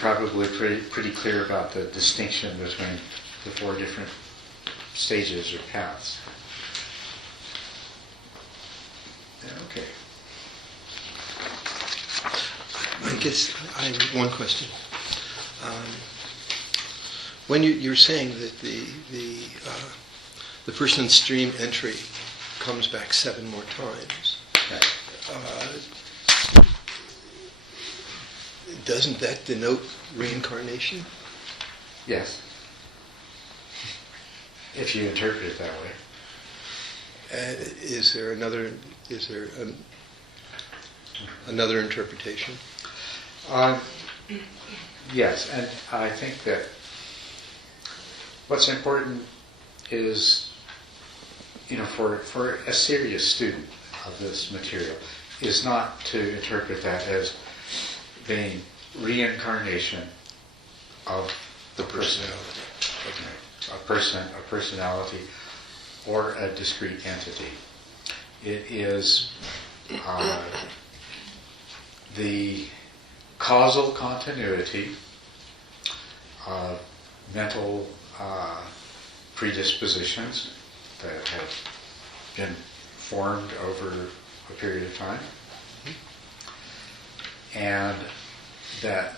probably pretty clear about the distinction between the four different stages or paths. Okay. I guess I have one question. When you're saying that the person's stream entry comes back 7 more times, doesn't that denote reincarnation? Yes. If you interpret it that way. Is there another interpretation? Yes, and I think that what's important is, for a serious student of this material, is not to interpret that as being reincarnation of the personality. A personality, or a discrete entity. It is the causal continuity of mental predispositions that have been formed over a period of time, and that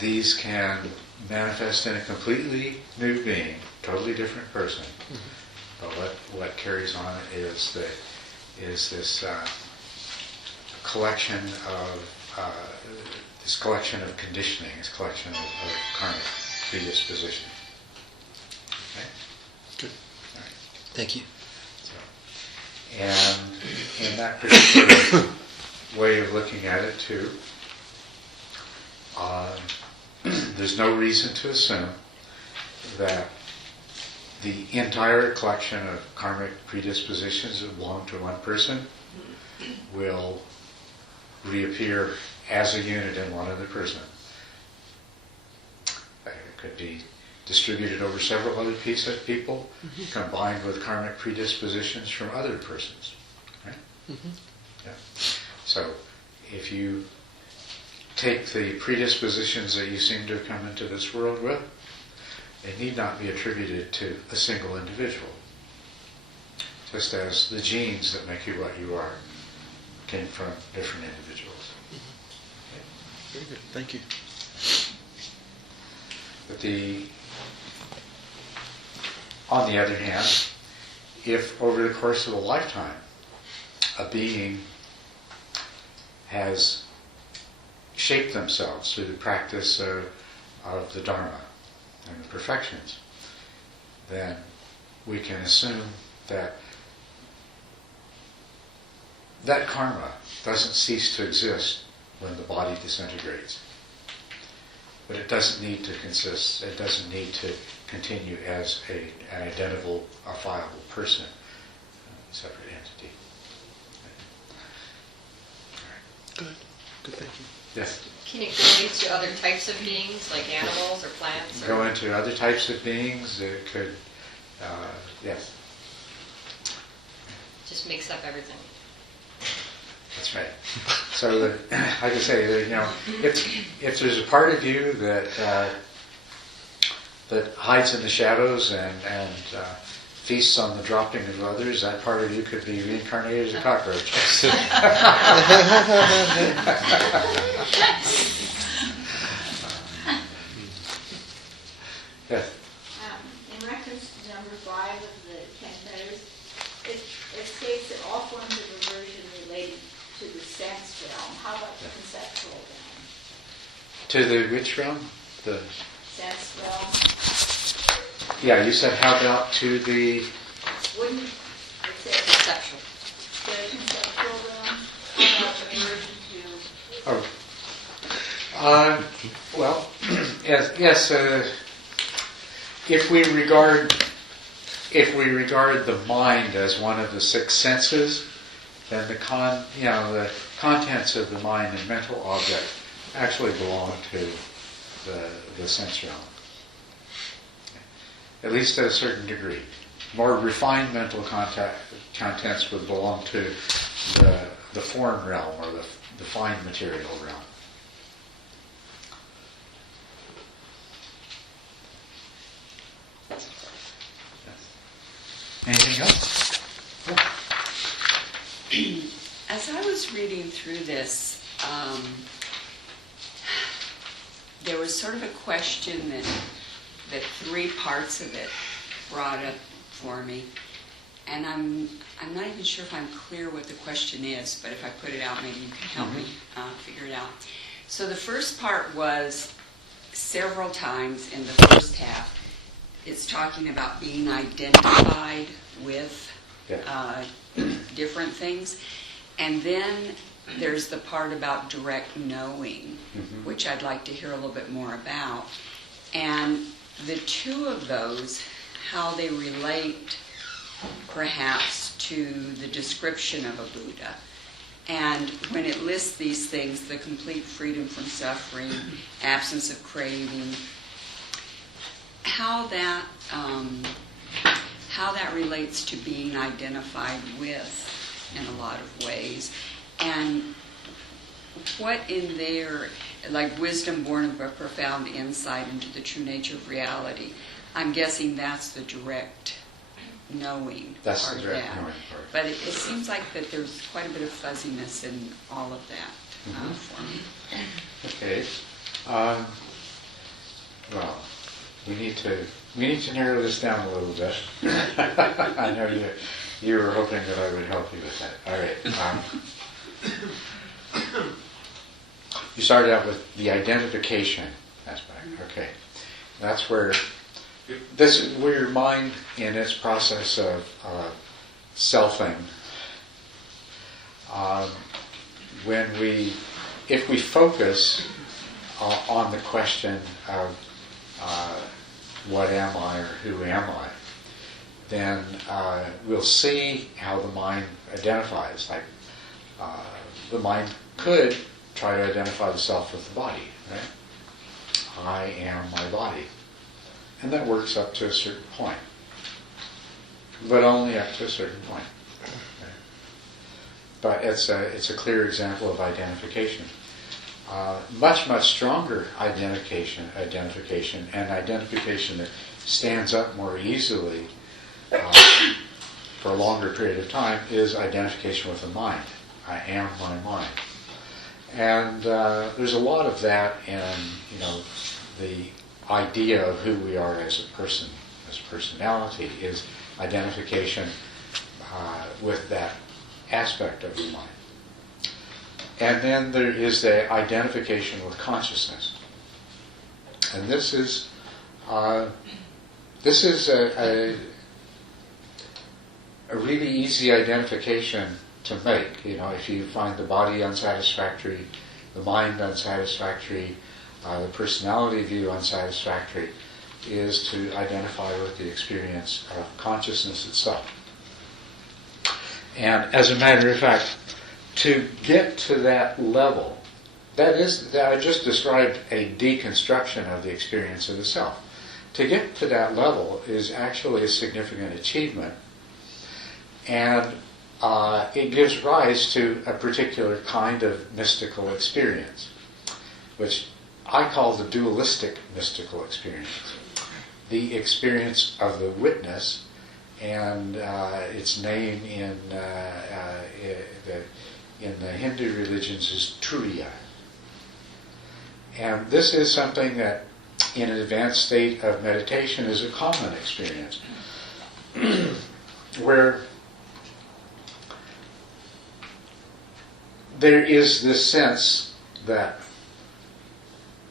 these can manifest in a completely new being, totally different person. But what carries on is this collection of conditioning, this collection of karmic predisposition. Okay? Good. All right. Thank you. So, and in that particular way of looking at it too, there's no reason to assume that the entire collection of karmic predispositions that belong to one person will reappear as a unit in one other person. It could be distributed over several other people, combined with karmic predispositions from other persons. Right? Yeah. So if you take the predispositions that you seem to have come into this world with, they need not be attributed to a single individual. Just as the genes that make you what you are came from different individuals. Okay? Very good. Thank you. But on the other hand, if over the course of a lifetime a being has shaped themselves through the practice of the Dharma and the perfections, then we can assume that that karma doesn't cease to exist when the body disintegrates. But it doesn't need to continue as an identifiable person, a separate entity. Good. Good, thank you. Yes? Can it go into other types of beings, like animals or plants? Go into other types of beings. It could, yes. Just mix up everything. That's right. So, like I say, if there's a part of you that hides in the shadows and feasts on the dropping of others, that part of you could be reincarnated as a cockroach. Yes. In reference to number 5 of the 10 fetters, it states that all forms of aversion related to the sense realm. How about the conceptual realm? To the which realm? The Sense realm. Yeah, you said how about to the... Wouldn't it say Conceptual. the conceptual realm? How about aversion to... well, yes. If we regard the mind as one of the 6 senses, then the contents of the mind and mental object actually belong to the sense realm, at least at a certain degree. More refined mental contents would belong to the form realm or the fine material realm. Anything else? As I was reading through this, there was sort of a question that three parts of it brought up for me. And I'm not even sure if I'm clear what the question is, but if I put it out, maybe you can help me figure it out. So the first part was several times in the first half, it's talking about being identified with different things. And then there's the part about direct knowing, which I'd like to hear a little bit more about. And the two of those, how they relate perhaps to the description of a Buddha. And when it lists these things, the complete freedom from suffering, absence of craving, how that relates to being identified with in a lot of ways. And what in there, like wisdom born of a profound insight into the true nature of reality, I'm guessing that's the direct knowing That's part the of direct that. knowing part. But it seems like that there's quite a bit of fuzziness in all of that for me. Okay. Well, we need to narrow this down a little bit. I know you were hoping that I would help you with that. All right. You started out with the identification aspect. Okay. That's where your mind in its process of selfing. If we focus on the question of what am I or who am I, then we'll see how the mind identifies. Like the mind could try to identify the self with the body, right? I am my body. And that works up to a certain point. But only up to a certain point. Okay? But it's a clear example of identification. Much stronger identification and identification that stands up more easily for a longer period of time is identification with the mind. I am my mind. And there's a lot of that in, the idea of who we are as a person, as personality, is identification with that aspect of the mind. And then there is the identification with consciousness. And this is a really easy identification to make. If you find the body unsatisfactory, the mind unsatisfactory, the personality view unsatisfactory, is to identify with the experience of consciousness itself. And as a matter of fact, to get to that level, that I just described a deconstruction of the experience of the self. To get to that level is actually a significant achievement, and it gives rise to a particular kind of mystical experience, which I call the dualistic mystical experience. The experience of the witness, and its name in the Hindu religions is Turiya. And this is something that in an advanced state of meditation is a common experience, where there is this sense that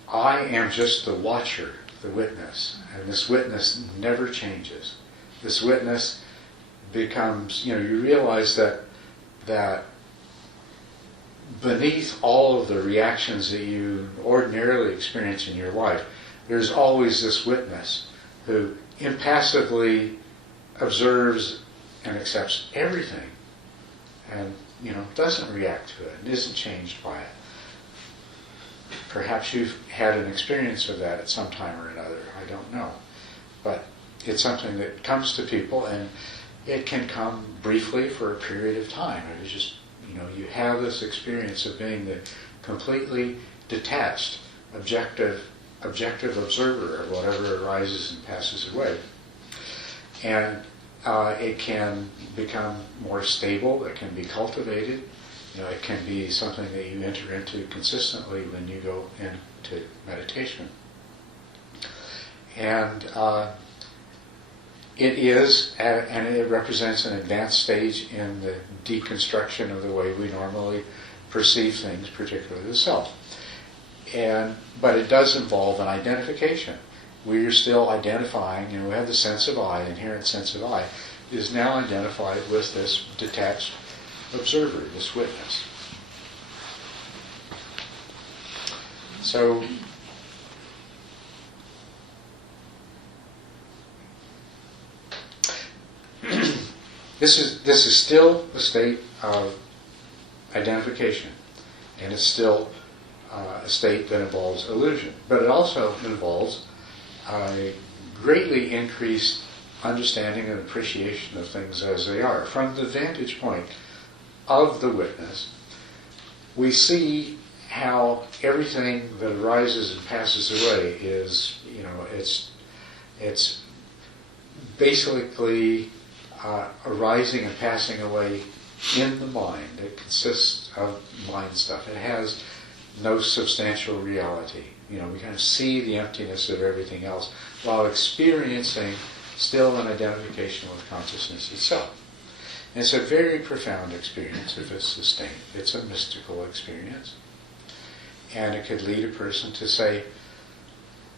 I am just the watcher, the witness, and this witness never changes. This witness becomes, you realize that beneath all of the reactions that you ordinarily experience in your life, there's always this witness who impassively observes and accepts everything, and doesn't react to it and isn't changed by it. Perhaps you've had an experience of that at some time or another. I don't know, but it's something that comes to people, and it can come briefly for a period of time. It is just you have this experience of being the completely detached, objective observer of whatever arises and passes away. And it can become more stable. It can be cultivated. It can be something that you enter into consistently when you go into meditation. And it is, and it represents an advanced stage in the deconstruction of the way we normally perceive things, particularly the self. But it does involve an identification. We are still identifying, we have the sense of I, inherent sense of I, is now identified with this detached observer, this witness. So, this is still a state of identification, and it's still a state that involves illusion. But it also involves a greatly increased understanding and appreciation of things as they are. From the vantage point of the witness, we see how everything that arises and passes away is, it's basically arising and passing away in the mind. It consists of mind stuff. It has no substantial reality. We kind of see the emptiness of everything else while experiencing still an identification with consciousness itself. And it's a very profound experience if it's sustained. It's a mystical experience. And it could lead a person to say,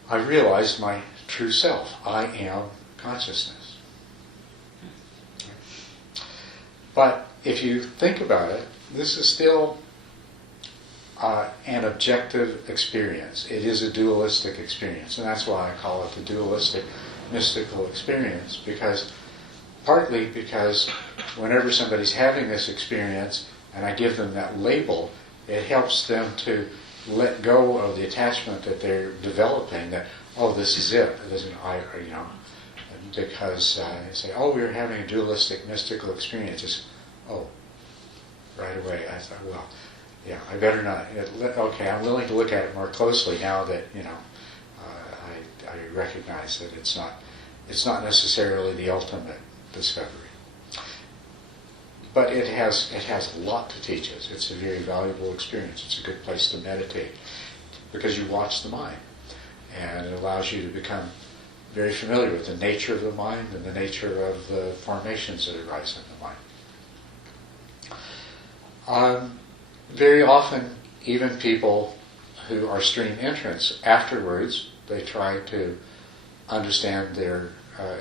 I realized my true self. I am consciousness. But if you think about it, this is still an objective experience. It is a dualistic experience. And that's why I call it the dualistic mystical experience, partly because whenever somebody's having this experience and I give them that label, it helps them to let go of the attachment that they're developing, that, this is it. It isn't because they say, we're having a dualistic mystical experience. It's, right away I thought, I better not. Okay, I'm willing to look at it more closely now that, I recognize that it's not necessarily the ultimate discovery. But it has a lot to teach us. It's a very valuable experience. It's a good place to meditate because you watch the mind, and it allows you to become very familiar with the nature of the mind and the nature of the formations that arise in the mind. Very often, even people who are stream entrants, afterwards, they try to understand their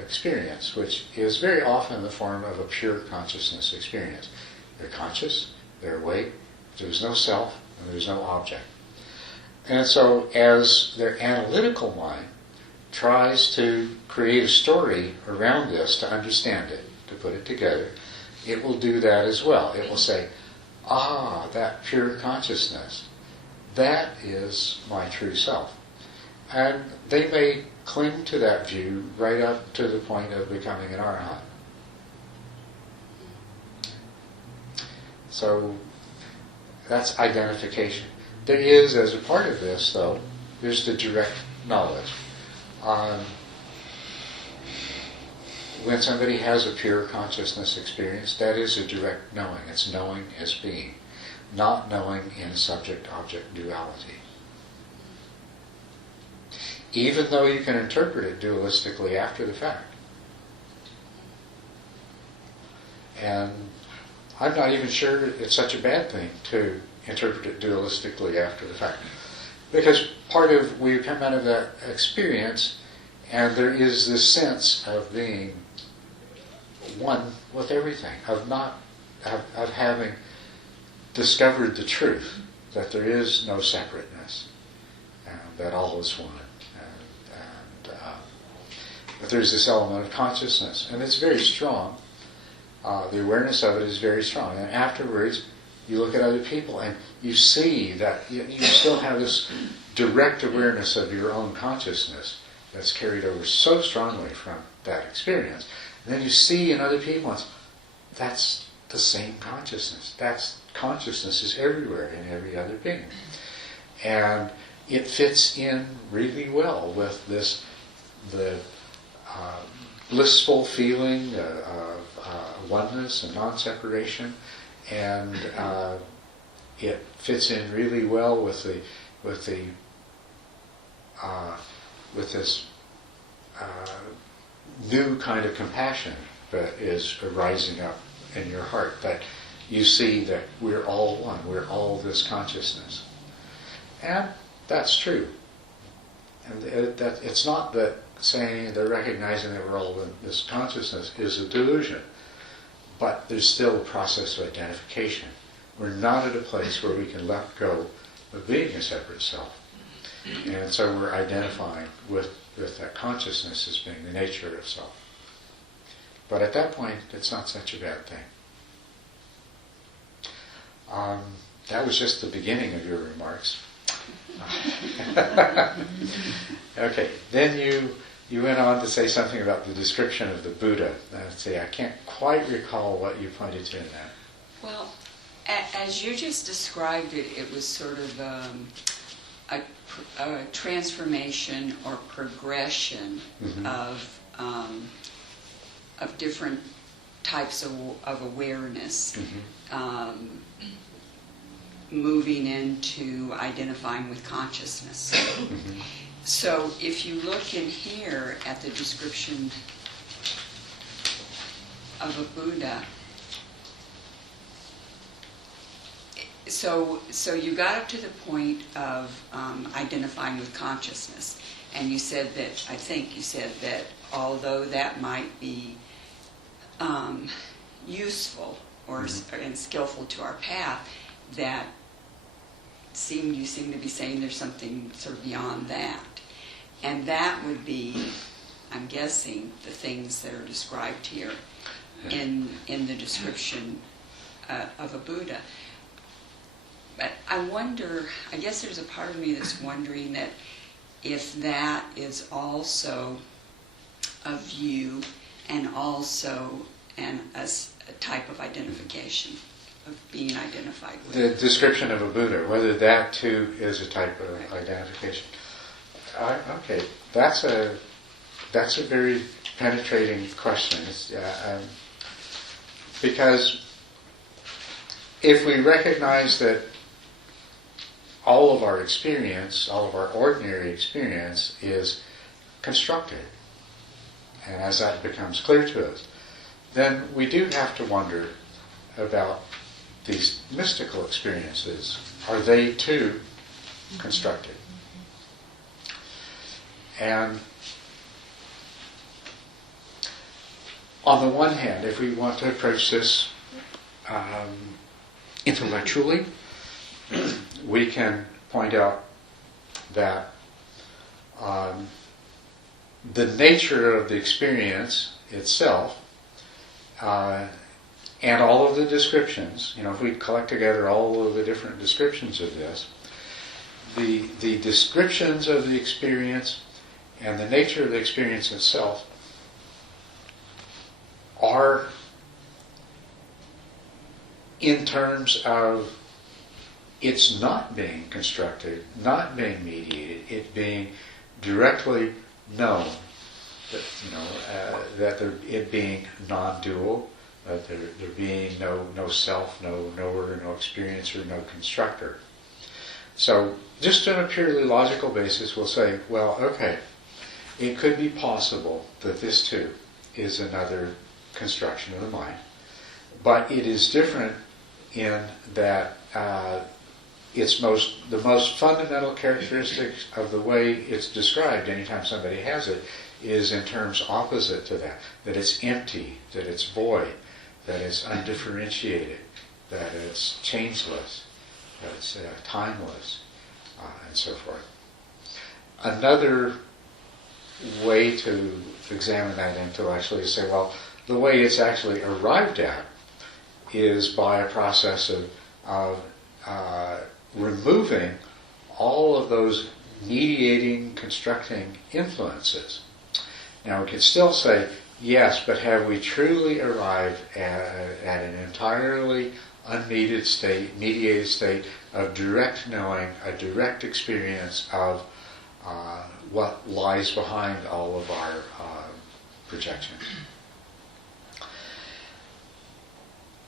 experience, which is very often in the form of a pure consciousness experience. They're conscious, they're awake, there's no self, and there's no object. And so as their analytical mind tries to create a story around this to understand it, to put it together, it will do that as well. It will say, that pure consciousness, that is my true self. And they may cling to that view right up to the point of becoming an arhat. So that's identification. There is, as a part of this, though, there's the direct knowledge. When somebody has a pure consciousness experience, that is a direct knowing. It's knowing as being, not knowing in subject-object duality. Even though you can interpret it dualistically after the fact. And I'm not even sure it's such a bad thing to interpret it dualistically after the fact. Because we come out of that experience, and there is this sense of being one with everything, of having discovered the truth, that there is no separateness, and that all is one. But there's this element of consciousness, and it's very strong. The awareness of it is very strong. And afterwards, you look at other people, and you see that you still have this direct awareness of your own consciousness that's carried over so strongly from that experience. And then you see in other people, and that's the same consciousness. Consciousness is everywhere in every other being. And it fits in really well with the blissful feeling of oneness and non-separation, and it fits in really well with this new kind of compassion that is rising up in your heart, that you see that we're all one, we're all this consciousness. And that's true. And that it's not that saying, that recognizing that we're all in this consciousness is a delusion, but there's still a process of identification. We're not at a place where we can let go of being a separate self. And so we're identifying with that consciousness as being the nature of self. But at that point, it's not such a bad thing. That was just the beginning of your remarks. Okay, then you went on to say something about the description of the Buddha. Let's see, I can't quite recall what you pointed to in that. Well, as you just described it, it was sort of a transformation or progression of different types of awareness, moving into identifying with consciousness. So if you look in here at the description of a Buddha, so you got up to the point of identifying with consciousness, and you said that, I think you said that although that might be useful and skillful to our path, that you seem to be saying there's something sort of beyond that. And that would be, I'm guessing, the things that are described here in the description of a Buddha. But I wonder, I guess there's a part of me that's wondering that if that is also a view and also a type of identification, of being identified with. The description of a Buddha, whether that too is a type of identification. Okay, that's a very penetrating question. Because if we recognize that all of our experience, all of our ordinary experience is constructed, and as that becomes clear to us, then we do have to wonder about these mystical experiences. Are they too constructed? And on the one hand, if we want to approach this intellectually, we can point out that the nature of the experience itself and all of the descriptions, if we collect together all of the different descriptions of this, the descriptions of the experience and the nature of the experience itself are in terms of it's not being constructed, not being mediated, it being directly known, that it being non-dual, that there being no self, no knower, no experiencer, no constructor. So just on a purely logical basis, we'll say, well, okay, it could be possible that this too is another construction of the mind, but it is different in that the most fundamental characteristics of the way it's described anytime somebody has it is in terms opposite to that it's empty, that it's void, that it's undifferentiated, that it's changeless, that it's timeless, and so forth. Another way to examine that intellectually is to say, well, the way it's actually arrived at is by a process of removing all of those mediating, constructing influences. Now we can still say, yes, but have we truly arrived at an entirely unmediated state of direct knowing, a direct experience of what lies behind all of our projection.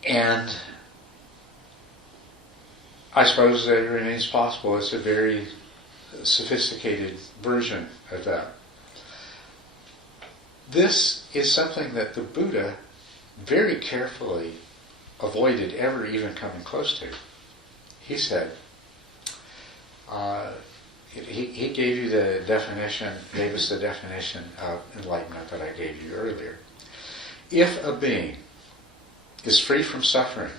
And I suppose that it remains possible. It's a very sophisticated version of that. This is something that the Buddha very carefully avoided ever even coming close to. He said, he gave you the definition, gave us the definition of enlightenment that I gave you earlier. If a being is free from suffering,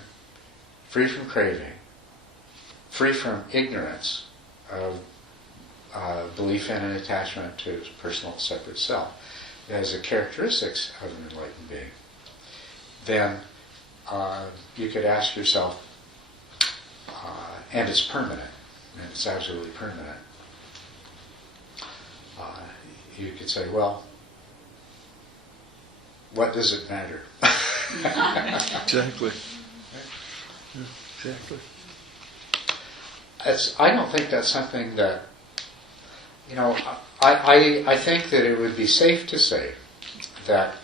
free from craving, free from ignorance of belief in and attachment to his personal separate self, as the characteristics of an enlightened being, then you could ask yourself, and it's permanent, and it's absolutely permanent, you could say, well, what does it matter? Exactly. Yeah, exactly. I don't think that's something that, I think that it would be safe to say that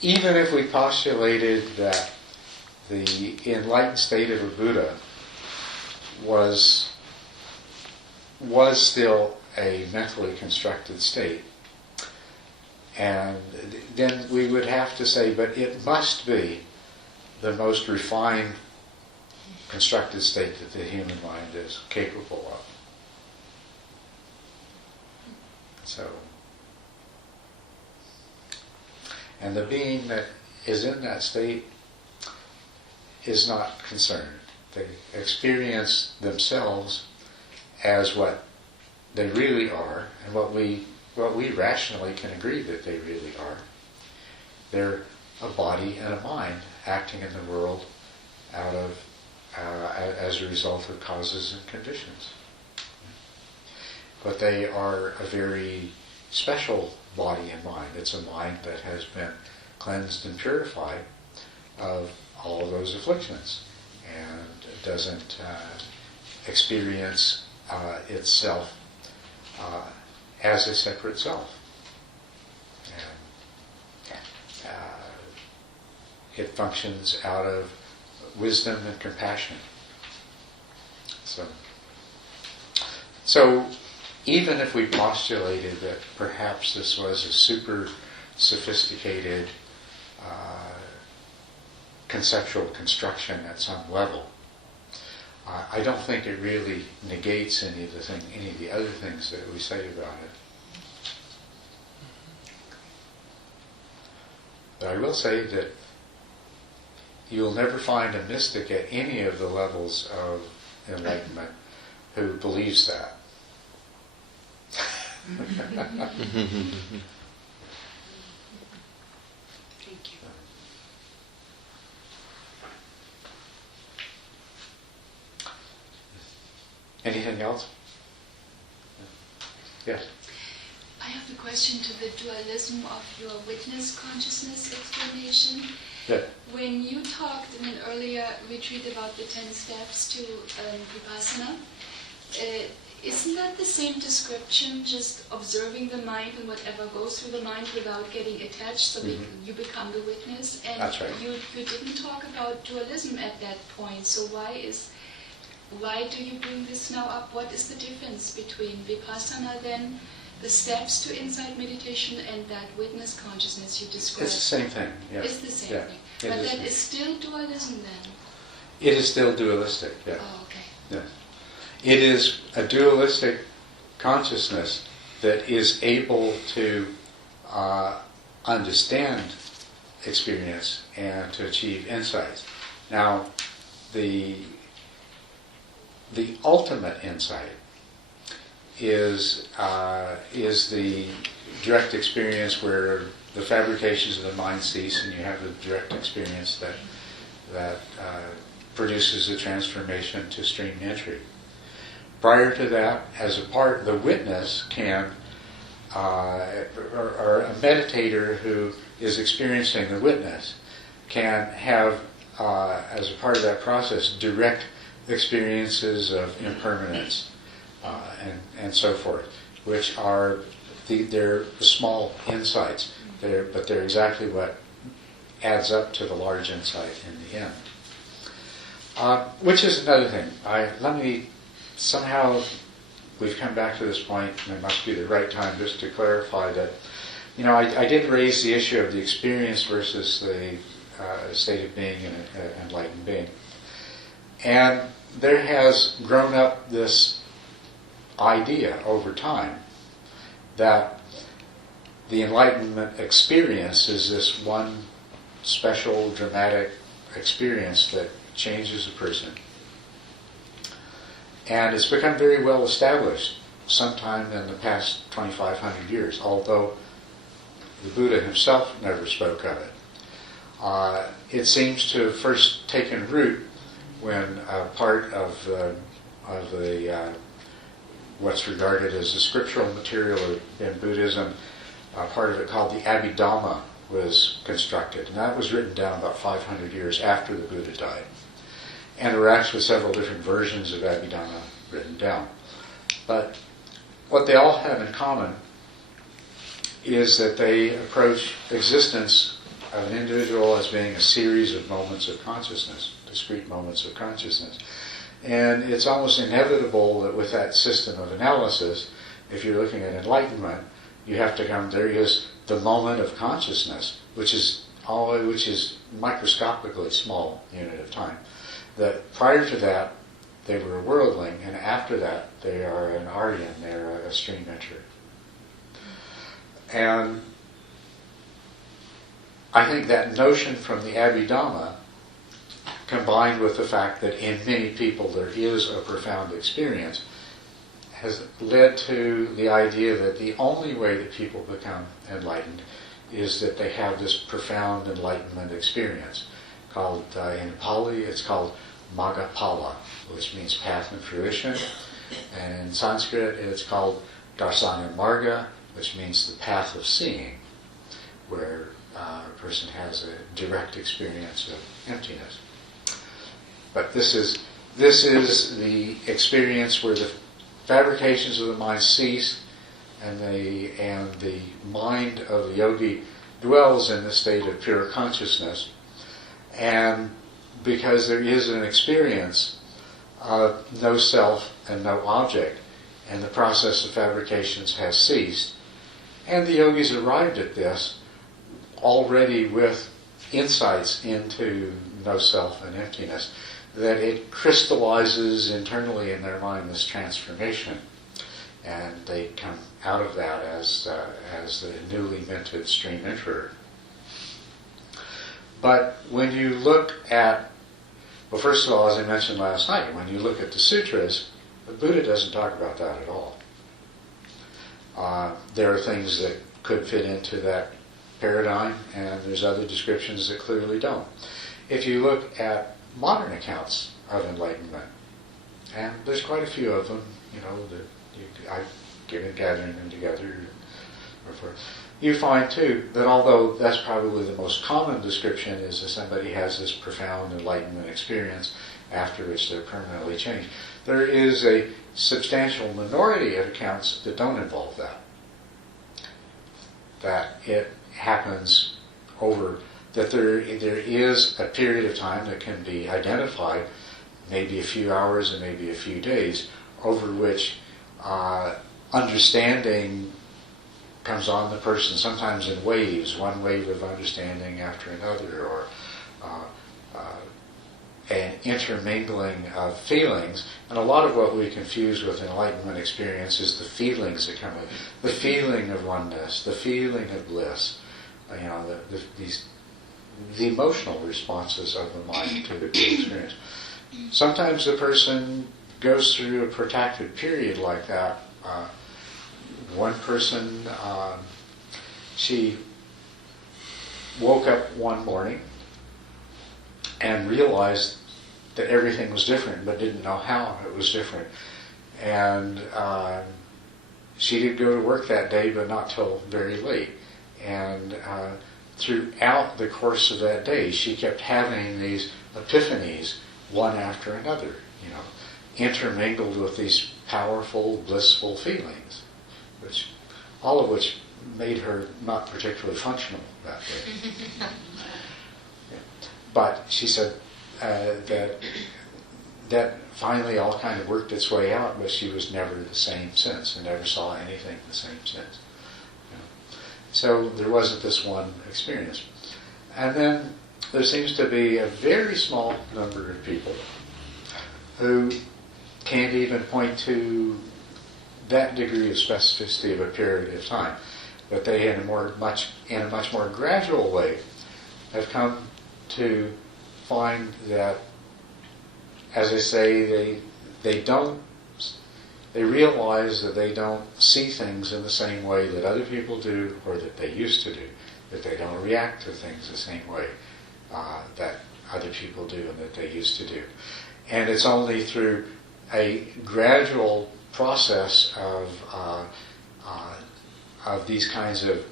even if we postulated that the enlightened state of a Buddha was still a mentally constructed state, and then we would have to say, but it must be the most refined constructed state that the human mind is capable of. So, and the being that is in that state is not concerned. They experience themselves as what they really are, and what we rationally can agree that they really are. They're a body and a mind acting in the world out of as a result of causes and conditions. But they are a very special body and mind. It's a mind that has been cleansed and purified of all of those afflictions, and doesn't experience itself as a separate self. And it functions out of wisdom and compassion. So even if we postulated that perhaps this was a super sophisticated conceptual construction at some level, I don't think it really negates any of the other things that we say about it. But I will say that you'll never find a mystic at any of the levels of enlightenment who believes that. Thank you. Anything else? Yes. I have a question to the dualism of your witness consciousness explanation. Yeah. When you talked in an earlier retreat about the 10 steps to Vipassana, isn't that the same description, just observing the mind and whatever goes through the mind without getting attached, so that you become the witness? And That's right. you didn't talk about dualism at that point, so why do you bring this now up? What is the difference between Vipassana then, the steps to insight meditation, and that witness consciousness you described? It's the same thing. Yeah. It's the same Yeah. thing. It But is. that is still dualism then? It is still dualistic. Yeah. Oh, okay. Yes. It is a dualistic consciousness that is able to understand experience and to achieve insights. Now, the ultimate insight is the direct experience where the fabrications of the mind cease, and you have the direct experience that produces a transformation to stream entry. Prior to that, as a part, the witness can, or a meditator who is experiencing the witness, can have, as a part of that process, direct experiences of impermanence and so forth, which are they're small insights, but they're exactly what adds up to the large insight in the end. Which is another thing. Somehow we've come back to this point, and it must be the right time just to clarify that, I did raise the issue of the experience versus the state of being and enlightened being. And there has grown up this idea over time that the Enlightenment experience is this one special, dramatic experience that changes a person. And it's become very well established sometime in the past 2,500 years, although the Buddha himself never spoke of it. It seems to have first taken root when part of what's regarded as the scriptural material in Buddhism, part of it called the Abhidhamma, was constructed. And that was written down about 500 years after the Buddha died. And there were actually several different versions of Abhidhamma written down. But what they all have in common is that they approach existence of an individual as being a series of moments of consciousness, discrete moments of consciousness. And it's almost inevitable that with that system of analysis, if you're looking at enlightenment, you have to come, there is the moment of consciousness, which is microscopically small unit of time. That prior to that, they were a worldling, and after that, they are an Aryan, they're a stream enterer. And I think that notion from the Abhidhamma, combined with the fact that in many people there is a profound experience, has led to the idea that the only way that people become enlightened is that they have this profound enlightenment experience. Called, in Pali, it's called Maggaphala, which means path and fruition. And in Sanskrit, it's called Darsana Marga, which means the path of seeing, where a person has a direct experience of emptiness. But this is the experience where the fabrications of the mind cease, and the mind of the yogi dwells in the state of pure consciousness. And because there is an experience of no self and no object, and the process of fabrications has ceased, and the yogis arrived at this already with insights into no self and emptiness, that it crystallizes internally in their mind this transformation, and they come out of that as the newly minted stream enterer. But when you look at, well, first of all, as I mentioned last night, when you look at the sutras, the Buddha doesn't talk about that at all. There are things that could fit into that paradigm, and there's other descriptions that clearly don't. If you look at modern accounts of enlightenment, and there's quite a few of them, that I've given gathering them together, you find too that although that's probably the most common description, is that somebody has this profound enlightenment experience after which they're permanently changed, there is a substantial minority of accounts that don't involve that. That it happens over, that there is a period of time that can be identified, maybe a few hours and maybe a few days, over which understanding comes on the person, sometimes in waves, one wave of understanding after another, or an intermingling of feelings. And a lot of what we confuse with enlightenment experience is the feelings that come with it. The feeling of oneness, the feeling of bliss, the emotional responses of the mind to the experience. Sometimes the person goes through a protracted period like that. One person, she woke up one morning and realized that everything was different, but didn't know how it was different. And she did go to work that day, but not till very late. And throughout the course of that day, she kept having these epiphanies, one after another, intermingled with these powerful, blissful feelings, which all of which made her not particularly functional that way. Yeah. But she said that finally all kind of worked its way out, but she was never the same since, and never saw anything the same since. So there wasn't this one experience. And then there seems to be a very small number of people who can't even point to that degree of specificity of a period of time, but they in a much more gradual way have come to find that, as I say, they realize that they don't see things in the same way that other people do, or that they used to do, that they don't react to things the same way that other people do and that they used to do. And it's only through a gradual process of these kinds of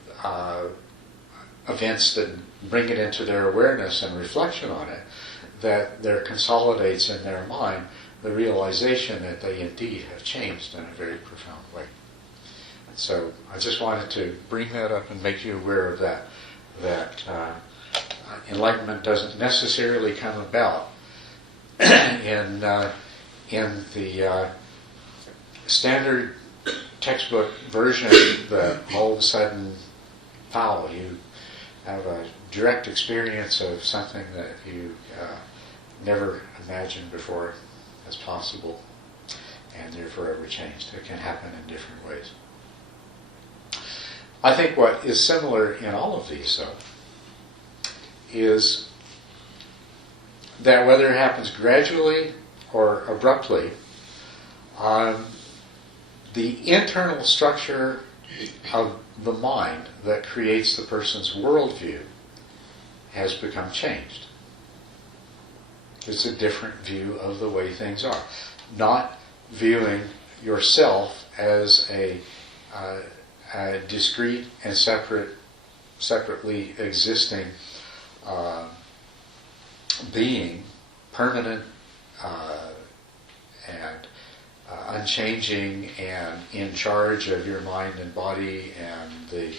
events that bring it into their awareness and reflection on it, that there consolidates in their mind the realization that they indeed have changed in a very profound way. So I just wanted to bring that up and make you aware of that enlightenment doesn't necessarily come about in the standard textbook version that all of a sudden, you have a direct experience of something that you never imagined before as possible, and they're forever changed. It can happen in different ways. I think what is similar in all of these, though, is that whether it happens gradually or abruptly, the internal structure of the mind that creates the person's worldview has become changed. It's a different view of the way things are. Not viewing yourself as a discrete and separately existing being, permanent and unchanging and in charge of your mind and body and the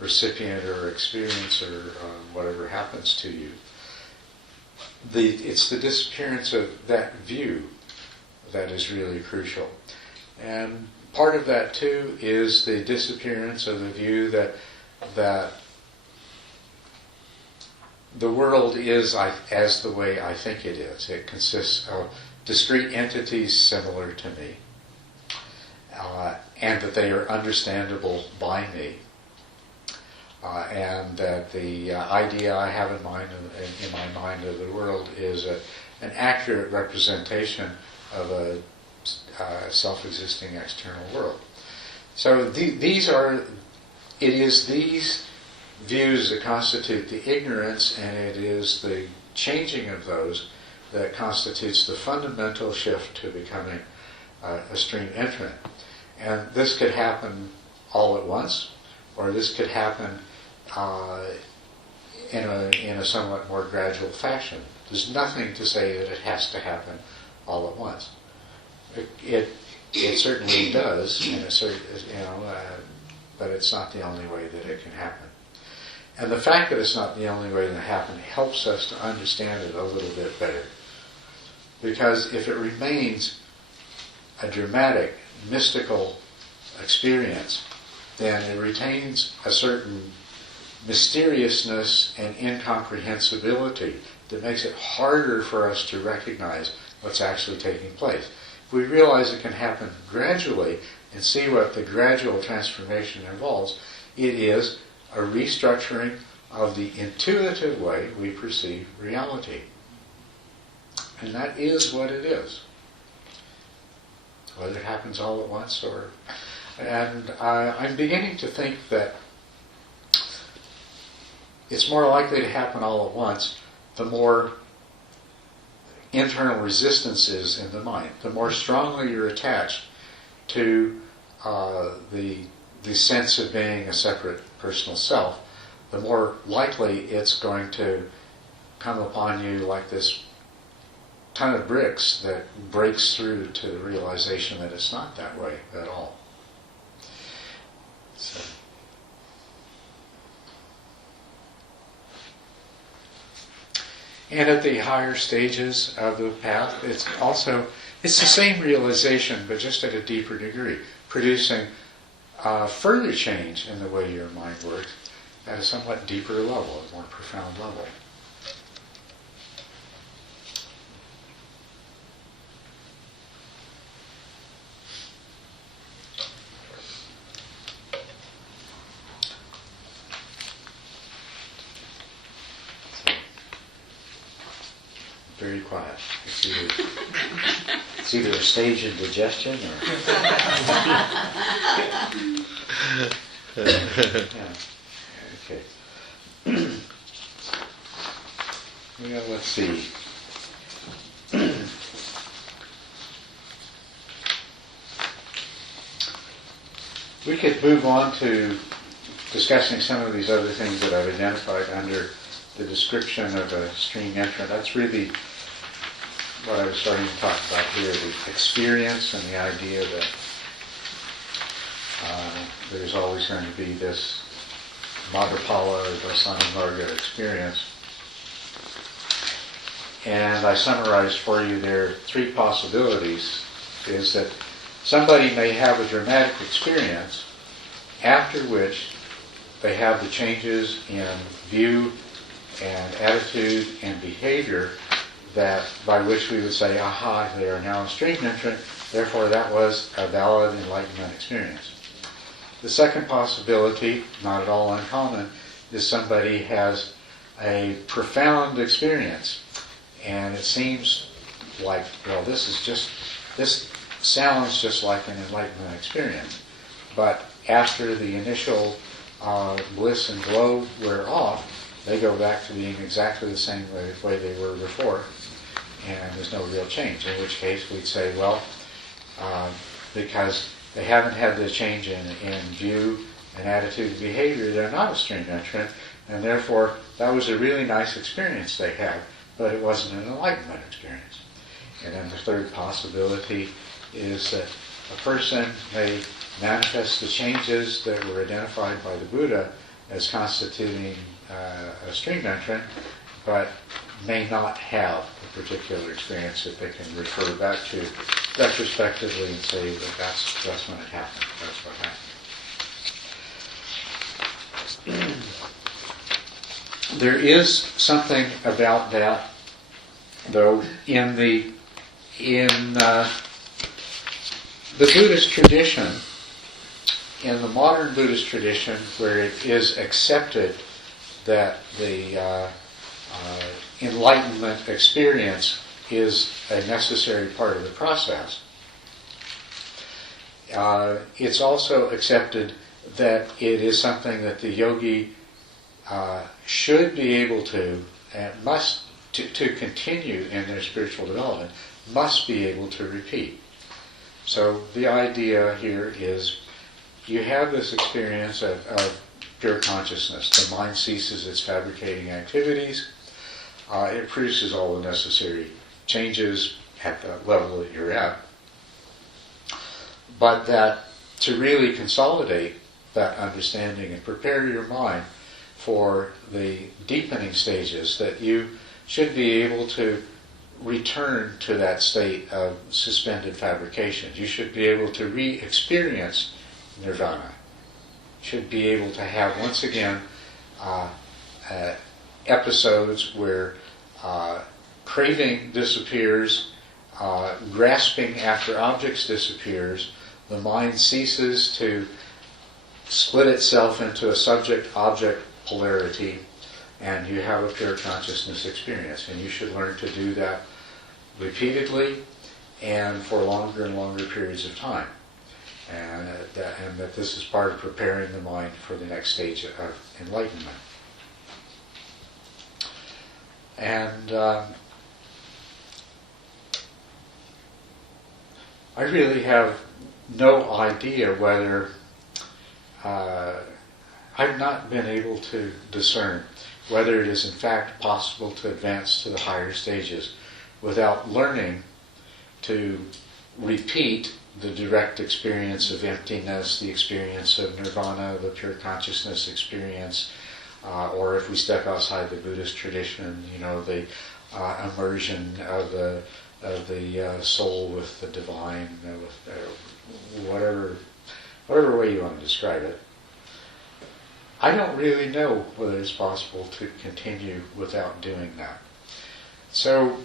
recipient or experiencer, whatever happens to you. It's the disappearance of that view that is really crucial. And part of that too is the disappearance of the view that the world is as the way I think it is. It consists of discrete entities similar to me, and that they are understandable by me, and that the idea I have in my mind of the world is an accurate representation of a self-existing external world. So it is these views that constitute the ignorance, and it is the changing of those that constitutes the fundamental shift to becoming a stream entrant. And this could happen all at once, or this could happen in a somewhat more gradual fashion. There's nothing to say that it has to happen all at once. It certainly does, but it's not the only way that it can happen. And the fact that it's not the only way that it happens helps us to understand it a little bit better. Because if it remains a dramatic, mystical experience, then it retains a certain mysteriousness and incomprehensibility that makes it harder for us to recognize what's actually taking place. If we realize it can happen gradually and see what the gradual transformation involves, it is a restructuring of the intuitive way we perceive reality. And that is what it is. Whether it happens all at once or... And I'm beginning to think that it's more likely to happen all at once the more internal resistance is in the mind, the more strongly you're attached to the sense of being a separate personal self, the more likely it's going to come upon you like this ton of bricks that breaks through to the realization that it's not that way at all. So. And at the higher stages of the path, it's the same realization, but just at a deeper degree, producing further change in the way your mind works at a somewhat deeper level, a more profound level. Very quiet. It's either a stage in digestion or... yeah. Okay. Well, let's see. We could move on to discussing some of these other things that I've identified under the description of a stream entrant. That's really what I was starting to talk about here, the experience and the idea that there's always going to be this Madhupala or Dasana experience. And I summarized for you there 3 possibilities, is that somebody may have a dramatic experience after which they have the changes in view and attitude and behavior that by which we would say, aha, they are now a stream entrant, therefore that was a valid enlightenment experience. The second possibility, not at all uncommon, is somebody has a profound experience and it seems like, well, this sounds just like an enlightenment experience, but after the initial bliss and glow wear off, they go back to being exactly the same way they were before, and there's no real change, in which case we'd say, well, because they haven't had the change in view and attitude and behavior, they're not a stream entrant, and therefore that was a really nice experience they had, but it wasn't an enlightenment experience. And then the third possibility is that a person may manifest the changes that were identified by the Buddha as constituting a stream entrant, but may not have a particular experience that they can refer back to retrospectively and say that that's when it happened, that's what happened. There is something about that, though, in the Buddhist tradition, in the modern Buddhist tradition, where it is accepted that the enlightenment experience is a necessary part of the process, it's also accepted that it is something that the yogi should be able to, and must, to continue in their spiritual development, must be able to repeat. So the idea here is you have this experience of pure consciousness. The mind ceases its fabricating activities. It produces all the necessary changes at the level that you're at. But that to really consolidate that understanding and prepare your mind for the deepening stages, that you should be able to return to that state of suspended fabrications. You should be able to re-experience nirvana. You should be able to have, once again, episodes where craving disappears, grasping after objects disappears, the mind ceases to split itself into a subject-object polarity, and you have a pure consciousness experience. And you should learn to do that repeatedly and for longer and longer periods of time. And that this is part of preparing the mind for the next stage of enlightenment. And I really have no idea whether I've not been able to discern whether it is in fact possible to advance to the higher stages without learning to repeat the direct experience of emptiness, the experience of nirvana, the pure consciousness experience, or if we step outside the Buddhist tradition, the immersion of the soul with the divine, whatever way you want to describe it. I don't really know whether it's possible to continue without doing that. So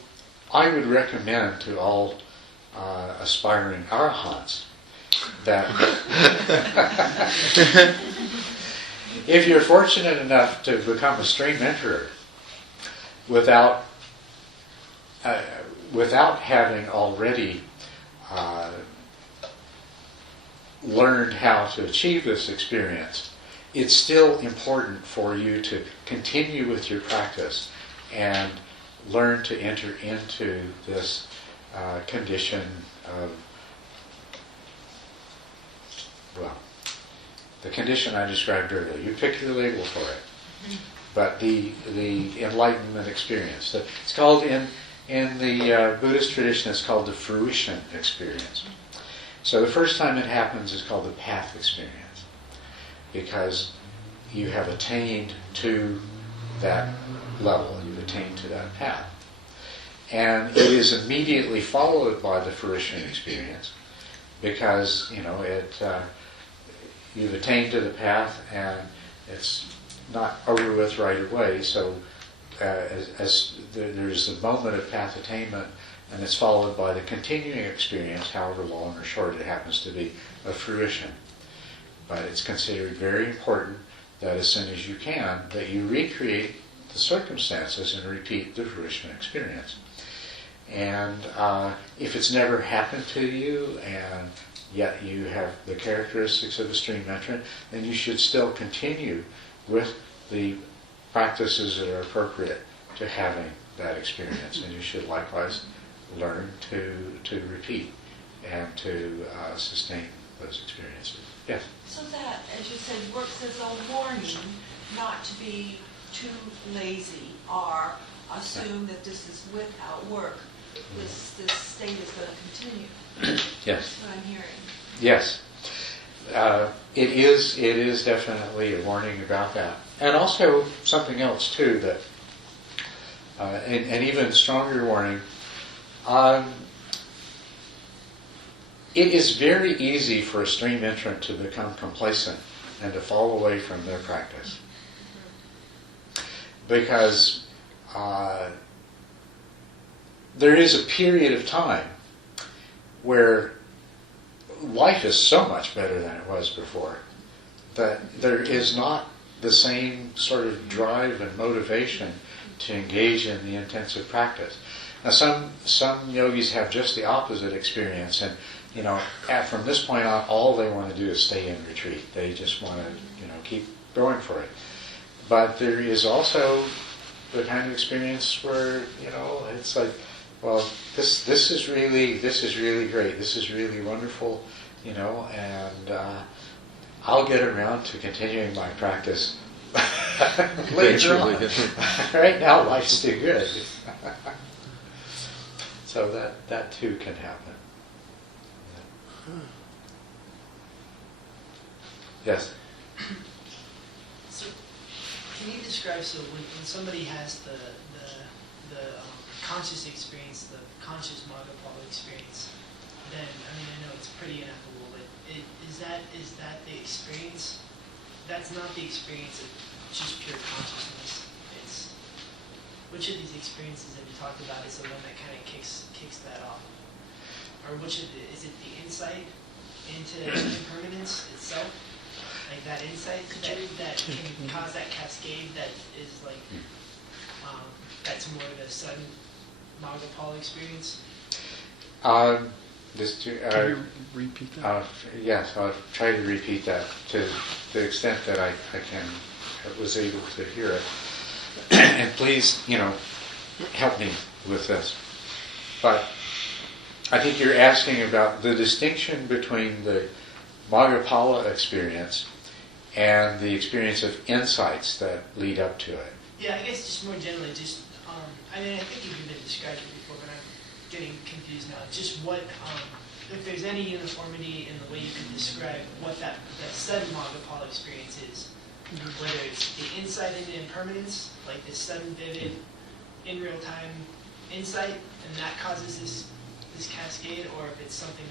I would recommend to all aspiring arahants that if you're fortunate enough to become a stream enterer without having already learned how to achieve this experience, it's still important for you to continue with your practice and learn to enter into this condition of, well, the condition I described earlier. You pick your label for it, but the enlightenment experience. It's called in the Buddhist tradition. It's called the fruition experience. So the first time it happens is called the path experience, because you have attained to that level. You've attained to that path. And it is immediately followed by the fruition experience, because you've attained to the path and it's not over with right away. So as there's the moment of path attainment, and it's followed by the continuing experience, however long or short it happens to be, of fruition. But it's considered very important that as soon as you can, that you recreate the circumstances and repeat the fruition experience. And if it's never happened to you, and yet you have the characteristics of a stream entrant, then you should still continue with the practices that are appropriate to having that experience. And you should likewise learn to repeat and to sustain those experiences. Yes? So that, as you said, works as a warning not to be too lazy or assume that this is without work. This state is going to continue. Yes. That's what I'm hearing. Yes. It is definitely a warning about that. And also something else too, that an even stronger warning. It is very easy for a stream entrant to become complacent and to fall away from their practice, because there is a period of time where life is so much better than it was before that there is not the same sort of drive and motivation to engage in the intensive practice. Now, some yogis have just the opposite experience, and from this point on, all they want to do is stay in retreat. They just want to, keep going for it. But there is also the kind of experience where, it's like, well, this is really great. This is really wonderful, and I'll get around to continuing my practice later on. Right now, life's too good. So that too can happen. Yes? So, can you describe, so when somebody has the conscious experience, the conscious Margapala experience, then, I know it's pretty ineffable, but is that the experience? That's not the experience of just pure consciousness. It's, which of these experiences that you talked about is the one that kind of kicks that off? Or is it the insight into impermanence itself? Like that insight that can cause that cascade that is like, that's more of a sudden Margapala experience? Can you repeat that? Yes, I'll try to repeat that to the extent that I was able to hear it. And please, help me with this. But I think you're asking about the distinction between the Margapala experience and the experience of insights that lead up to it. Yeah, I guess just more generally, I think you've even described it before, but I'm getting confused now. Just what, if there's any uniformity in the way you can describe what that sudden Margapala experience is, whether it's the insight into impermanence, like this sudden, vivid, in real time insight, and that causes this cascade, or if it's something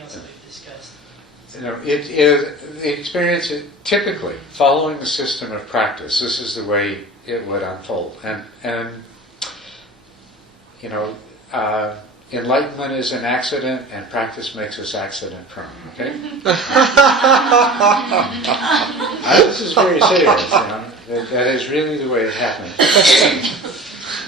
else that we've discussed. It is the experience. Typically, following the system of practice, this is the way it would unfold. And enlightenment is an accident, and practice makes us accident prone. Okay. This is very serious. That is really the way it happens.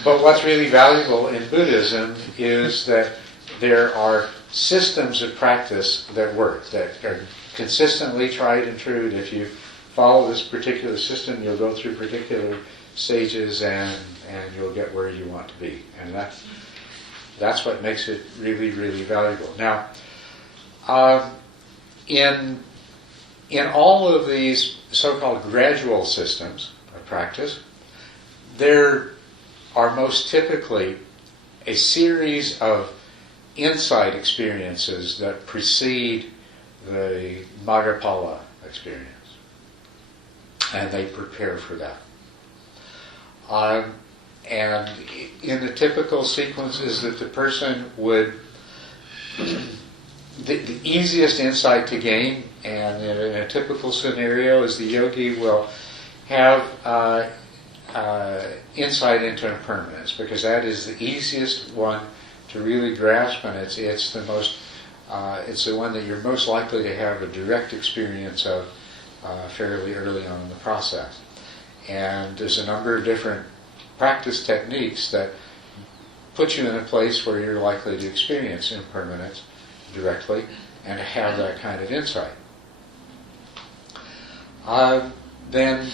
But what's really valuable in Buddhism is that there are systems of practice that work, that are consistently tried and true. If you follow this particular system, you'll go through particular stages and you'll get where you want to be. And that's what makes it really, really valuable. Now, in all of these so-called gradual systems of practice, there are most typically a series of insight experiences that precede the Magapala experience. And they prepare for that. And in the typical sequences that the person would, the easiest insight to gain, and in a typical scenario, is the yogi will have insight into impermanence, because that is the easiest one to really grasp, and it's the most, it's the one that you're most likely to have a direct experience of fairly early on in the process. And there's a number of different practice techniques that put you in a place where you're likely to experience impermanence directly and to have that kind of insight. Then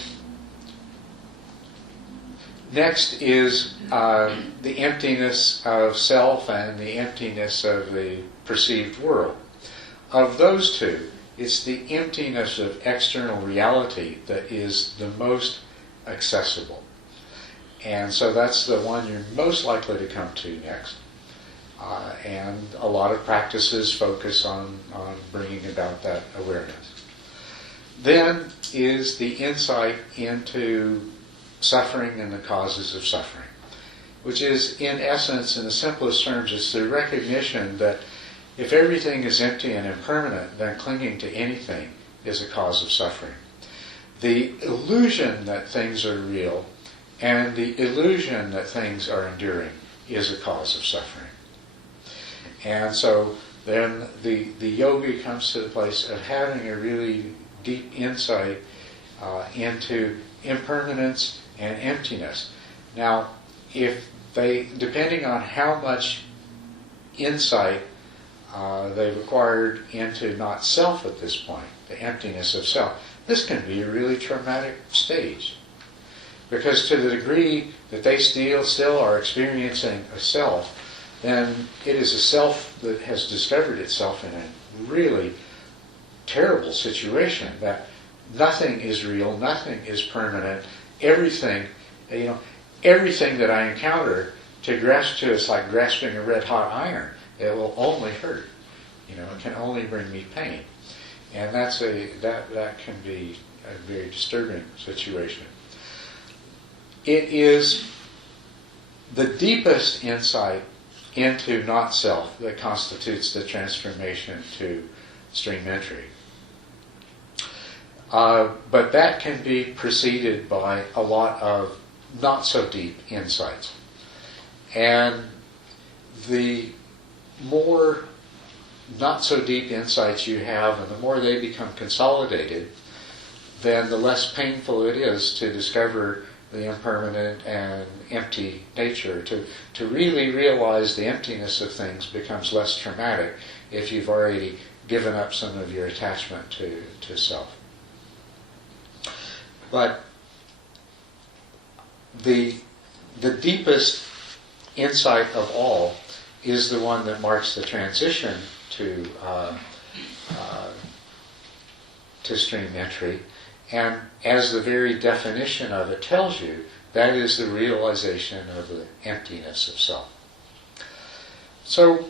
next is the emptiness of self and the emptiness of the perceived world. Of those two, it's the emptiness of external reality that is the most accessible. And so that's the one you're most likely to come to next. And a lot of practices focus on bringing about that awareness. Then is the insight into suffering and the causes of suffering, which is, in essence, in the simplest terms, it's the recognition that if everything is empty and impermanent, then clinging to anything is a cause of suffering. The illusion that things are real and the illusion that things are enduring is a cause of suffering. And so then the yogi comes to the place of having a really deep insight into impermanence and emptiness. Now, if they, depending on how much insight they've acquired into not self at this point, the emptiness of self, this can be a really traumatic stage. Because to the degree that they still are experiencing a self, then it is a self that has discovered itself in a really terrible situation, that nothing is real, nothing is permanent, everything that I encounter, to grasp to is like grasping a red hot iron. It will only hurt. It can only bring me pain. And that can be a very disturbing situation. It is the deepest insight into not self that constitutes the transformation to stream entry. But that can be preceded by a lot of not so deep insights. And the more not so deep insights you have, and the more they become consolidated, then the less painful it is to discover the impermanent and empty nature. To really realize the emptiness of things becomes less traumatic if you've already given up some of your attachment to self. But the deepest insight of all is the one that marks the transition to stream entry. And as the very definition of it tells you, that is the realization of the emptiness of self. So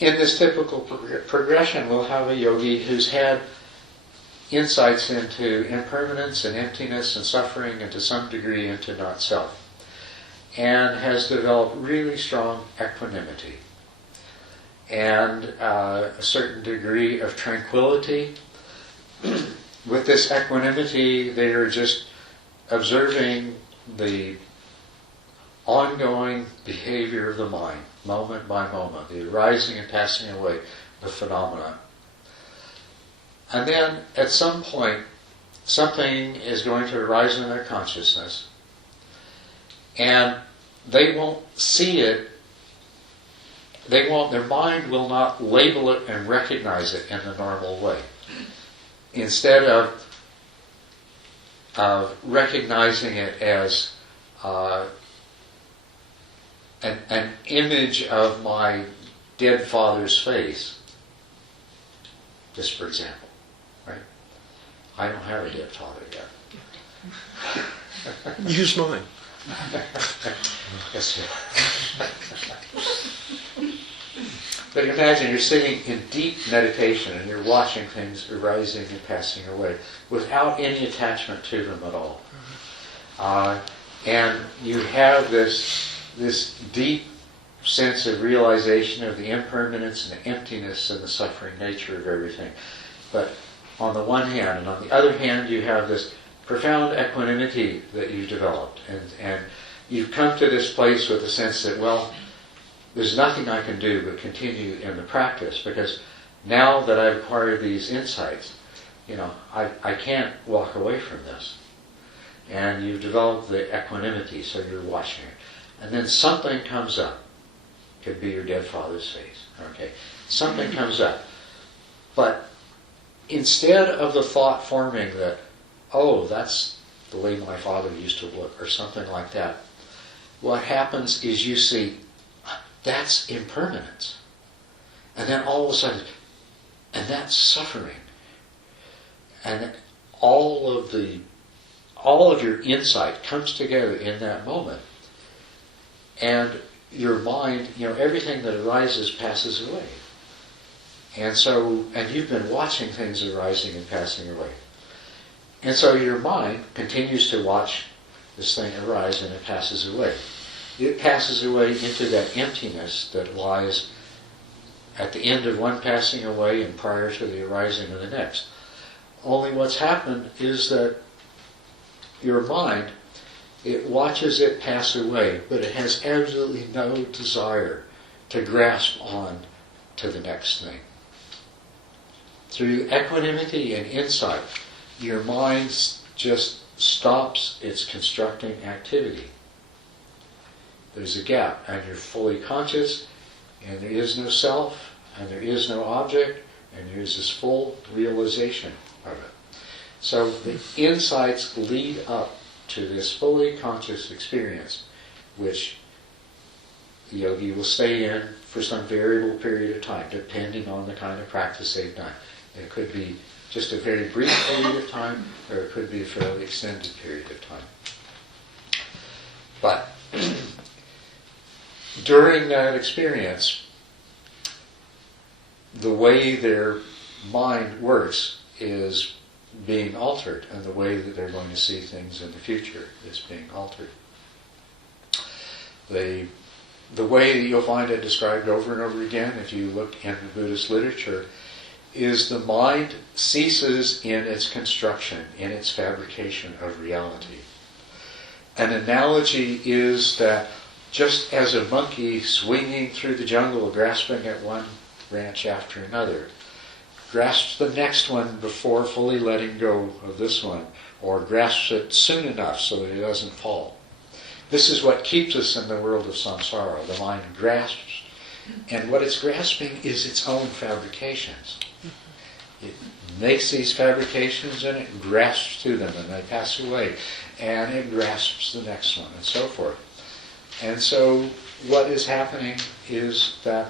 in this typical progression, we'll have a yogi who's had insights into impermanence and emptiness and suffering, and to some degree into not self. and has developed really strong equanimity and a certain degree of tranquility. With this equanimity, they are just observing the ongoing behavior of the mind, moment by moment, the arising and passing away of phenomena. And then, at some point, something is going to arise in their consciousness, and they won't see it. Their mind will not label it and recognize it in the normal way. Instead of recognizing it as an image of my dead father's face, just for example, right? I don't have a dead father yet. Use mine. Yes, sir. But imagine you're sitting in deep meditation and you're watching things arising and passing away without any attachment to them at all. And you have this deep sense of realization of the impermanence and the emptiness and the suffering nature of everything. But on the one hand, and on the other hand, you have this profound equanimity that you've developed. And you've come to this place with the sense that, well, there's nothing I can do but continue in the practice, because now that I've acquired these insights, I can't walk away from this. And you've developed the equanimity, so you're watching it. And then something comes up. Could be your dead father's face. Okay, something comes up. But instead of the thought forming that, oh, that's the way my father used to look, or something like that, what happens is you see, that's impermanence. And then all of a sudden, and that's suffering. And all of your insight comes together in that moment. And your mind, everything that arises passes away. And you've been watching things arising and passing away. And so your mind continues to watch this thing arise and it passes away. It passes away into that emptiness that lies at the end of one passing away and prior to the arising of the next. Only what's happened is that your mind, it watches it pass away, but it has absolutely no desire to grasp on to the next thing. Through equanimity and insight, your mind just stops its constructing activity. There's a gap, and you're fully conscious, and there is no self, and there is no object, and there's this full realization of it. So the insights lead up to this fully conscious experience, which the yogi will stay in for some variable period of time, depending on the kind of practice they've done. It could be just a very brief period of time, or it could be a fairly extended period of time. But during that experience, the way their mind works is being altered, and the way that they're going to see things in the future is being altered. The way that you'll find it described over and over again, if you look in the Buddhist literature, is the mind ceases in its construction, in its fabrication of reality. An analogy is that just as a monkey swinging through the jungle, grasping at one branch after another, grasps the next one before fully letting go of this one, or grasps it soon enough so that it doesn't fall. This is what keeps us in the world of samsara. The mind grasps, and what it's grasping is its own fabrications. It makes these fabrications and it grasps to them, and they pass away, and it grasps the next one, and so forth. And so what is happening is that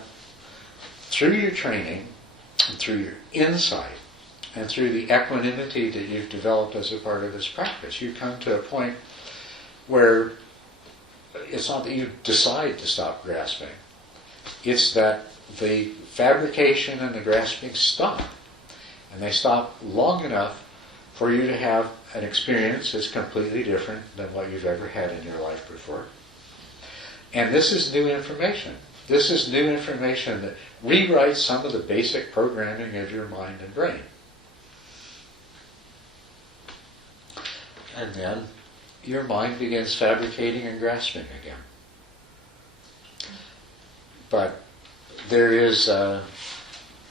through your training, and through your insight, and through the equanimity that you've developed as a part of this practice, you come to a point where it's not that you decide to stop grasping. It's that the fabrication and the grasping stop. And they stop long enough for you to have an experience that's completely different than what you've ever had in your life before. And this is new information. This is new information that rewrites some of the basic programming of your mind and brain. And then your mind begins fabricating and grasping again. But there is a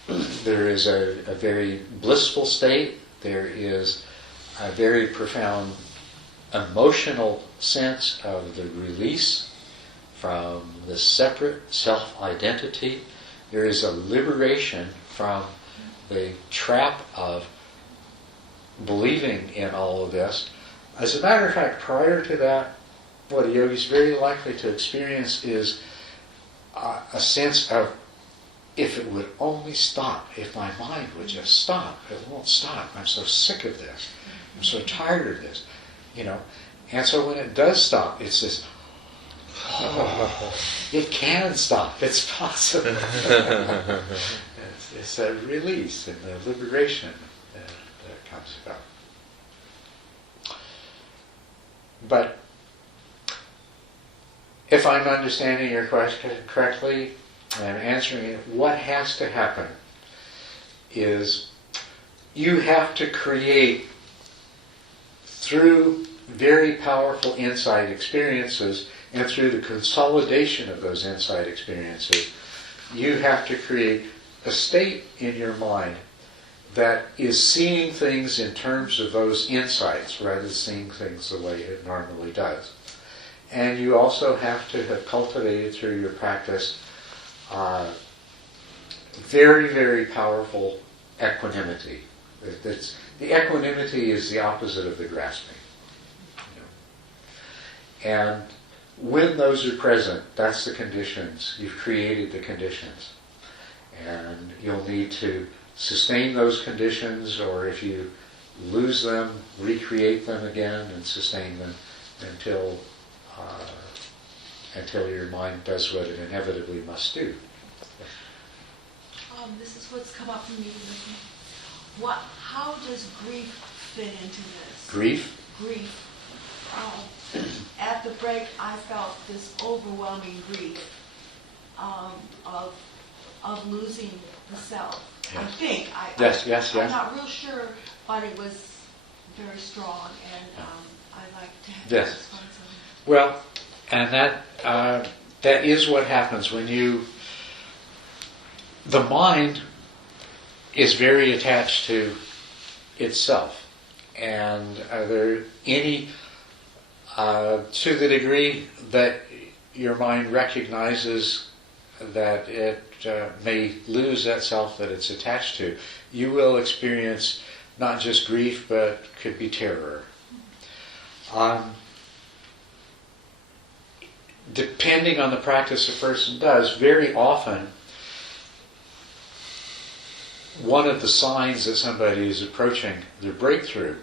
very blissful state. There is a very profound emotional sense of the release from the separate self-identity. There is a liberation from the trap of believing in all of this. As a matter of fact, prior to that, what a yogi is very likely to experience is a sense of, if it would only stop, if my mind would just stop. It won't stop. I'm so sick of this. I'm so tired of this. And so when it does stop, it's this, it can stop. It's possible. It's a release and the liberation that comes about. But if I'm understanding your question correctly and answering it, what has to happen is you have to create, through very powerful insight experiences and through the consolidation of those insight experiences, you have to create a state in your mind that is seeing things in terms of those insights rather than seeing things the way it normally does. And you also have to have cultivated through your practice very, very powerful equanimity. The equanimity is the opposite of the grasping. And when those are present, that's the conditions. You've created the conditions. And you'll need to sustain those conditions, or if you lose them, recreate them again and sustain them until your mind does what it inevitably must do. This is what's come up for me. How does grief fit into this? Grief? Grief. At the break, I felt this overwhelming grief of losing the self. Yes. I think. Yes. I'm not real sure, but it was very strong, and I'd like to have Yes. you explain something. Well, and that is what happens when the mind is very attached to itself, and to the degree that your mind recognizes that it may lose that self that it's attached to, you will experience not just grief, but could be terror. Depending on the practice a person does, very often one of the signs that somebody is approaching their breakthrough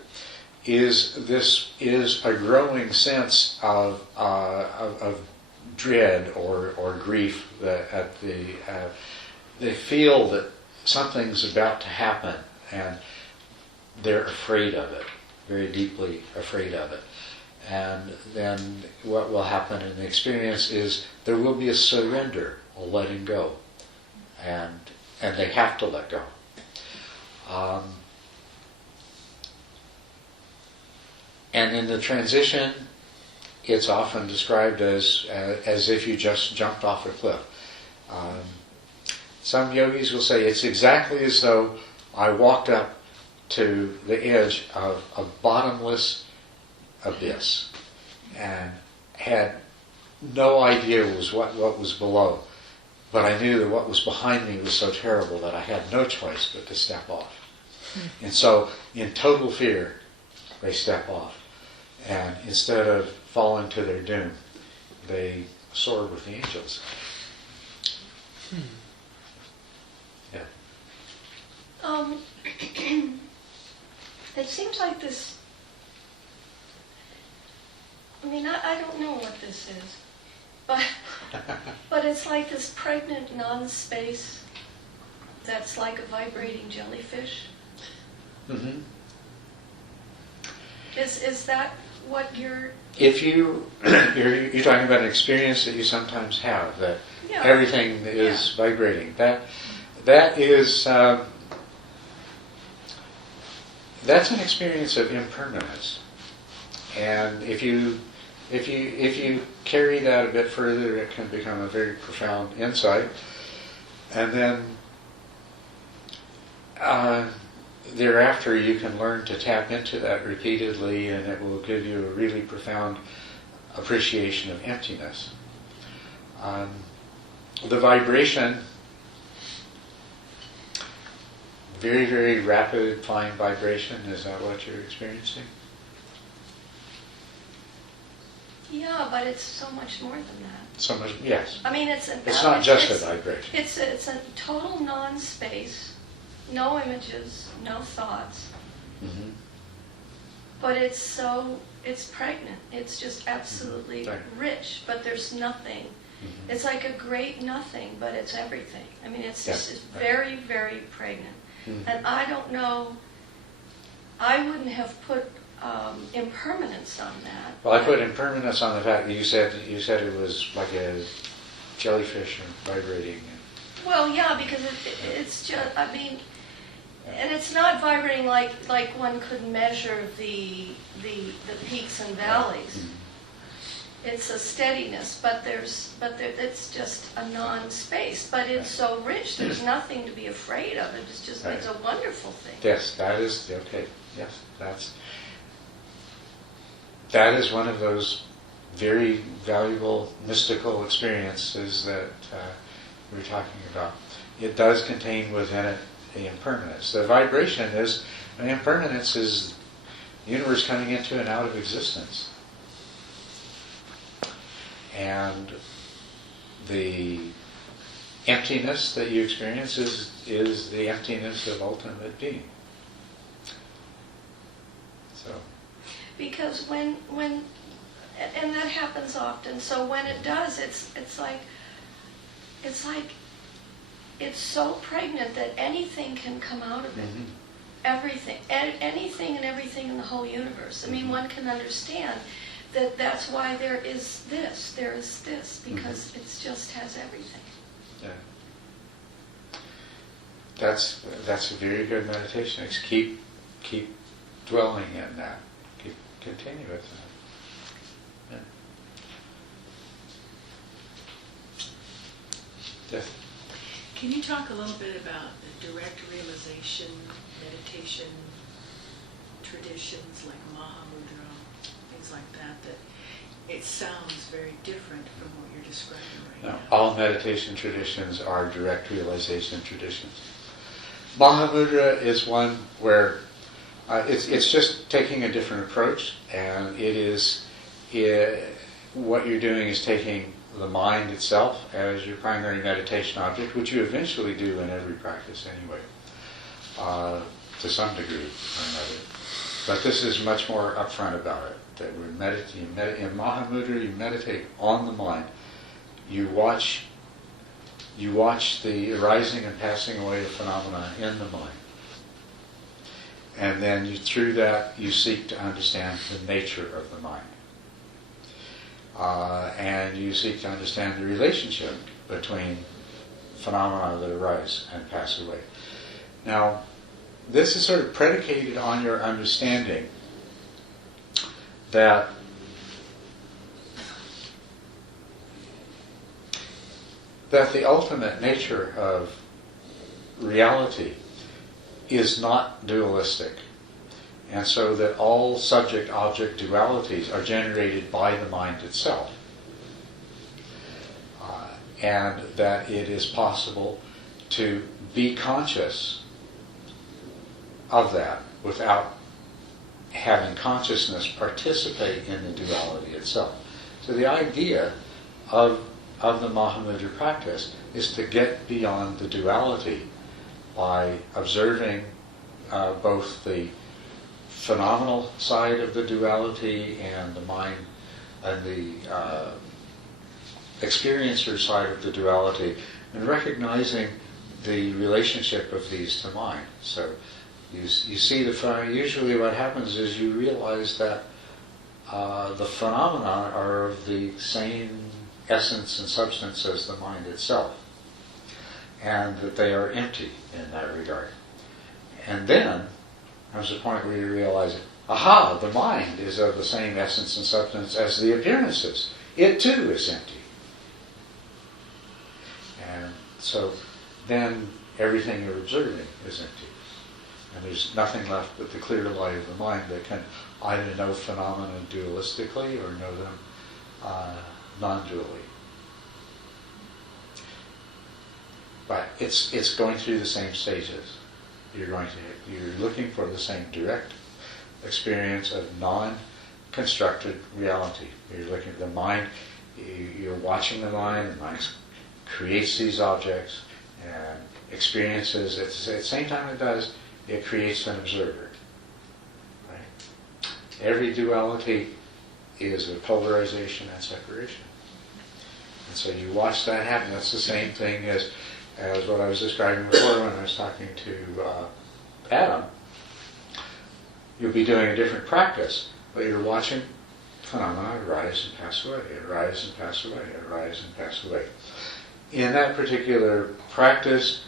is a growing sense of dread or grief that they feel that something's about to happen, and they're afraid of it, very deeply afraid of it. And then what will happen in the experience is there will be a surrender, a letting go, and they have to let go. And in the transition, it's often described as if you just jumped off a cliff. Some yogis will say it's exactly as though I walked up to the edge of a bottomless abyss and had no idea what was below. But I knew that what was behind me was so terrible that I had no choice but to step off. And so, in total fear, they step off. And instead of falling to their doom, they soar with the angels. Yeah. It seems like this, I don't know what this is, but it's like this pregnant non-space that's like a vibrating jellyfish. Mm-hmm. Is that what you're, If you're talking about an experience that you sometimes have, that yeah. everything is vibrating. That is that's an experience of impermanence. And if you carry that a bit further, it can become a very profound insight. And then thereafter, you can learn to tap into that repeatedly, and it will give you a really profound appreciation of emptiness. The vibration, very, very rapid, fine vibration, is that what you're experiencing? Yeah, but it's so much more than that. So much, yes. I mean, It's not just a vibration. It's a total non-space, no images, no thoughts. Mm-hmm. But it's pregnant. It's just absolutely Right. rich, but there's nothing. Mm-hmm. It's like a great nothing, but it's everything. I mean, it's Yes, just right. very, very pregnant. Mhm. And I don't know, I wouldn't have put impermanence on that. Well, I put impermanence on the fact that you said it was like a jellyfish vibrating. Well, yeah, because it's just, I mean, and it's not vibrating like one could measure the peaks and valleys. Mm-hmm. It's a steadiness, but it's just a non-space. But it's so rich, there's nothing to be afraid of. It's just Right. it's a wonderful thing. Yes, that is okay. Yes, that is one of those very valuable mystical experiences that we were talking about. It does contain within it the impermanence. The vibration is, the impermanence is the universe coming into and out of existence. And the emptiness that you experience is the emptiness of ultimate being. So. Because when and that happens often. So when it does, it's like it's so pregnant that anything can come out of it. Mm-hmm. Everything, anything and everything in the whole universe. I mean, Mhm. one can understand that that's why there is this, because it just has everything. Yeah. That's a very good meditation. It's keep dwelling in that. Continue with that. Yeah. Yes. Can you talk a little bit about the direct realization meditation traditions like Mahamudra, things like that, that it sounds very different from what you're describing right No, now? all meditation traditions are direct realization traditions. Mahamudra is one where it's just taking a different approach, and what you're doing is taking the mind itself as your primary meditation object, which you eventually do in every practice anyway, to some degree or another. But this is much more upfront about it. That we're meditating. In Mahamudra, you meditate on the mind. You watch the arising and passing away of phenomena in the mind. And then through that, you seek to understand the nature of the mind. And you seek to understand the relationship between phenomena that arise and pass away. Now, this is sort of predicated on your understanding that the ultimate nature of reality is not dualistic. And so that all subject-object dualities are generated by the mind itself. And that it is possible to be conscious of that without having consciousness participate in the duality itself. So the idea of the Mahamudra practice is to get beyond the duality by observing both the phenomenal side of the duality and the mind and the experiencer side of the duality, and recognizing the relationship of these to mind. So you see usually what happens is you realize that the phenomena are of the same essence and substance as the mind itself, and that they are empty in that regard. And then comes a point where you realize, aha, the mind is of the same essence and substance as the appearances. It too is empty. And so then everything you're observing is empty. And there's nothing left but the clear light of the mind that can either know phenomena dualistically or know them non-dually. But it's going through the same stages. You're looking for the same direct experience of non-constructed reality. You're looking at the mind. You're watching the mind. The mind creates these objects and experiences. At the same time it does, it creates an observer. Right? Every duality is a polarization and separation. And so you watch that happen. That's the same thing as what I was describing before when I was talking to Adam. You'll be doing a different practice, but you're watching phenomena arise and pass away, arise and pass away, arise and pass away. In that particular practice,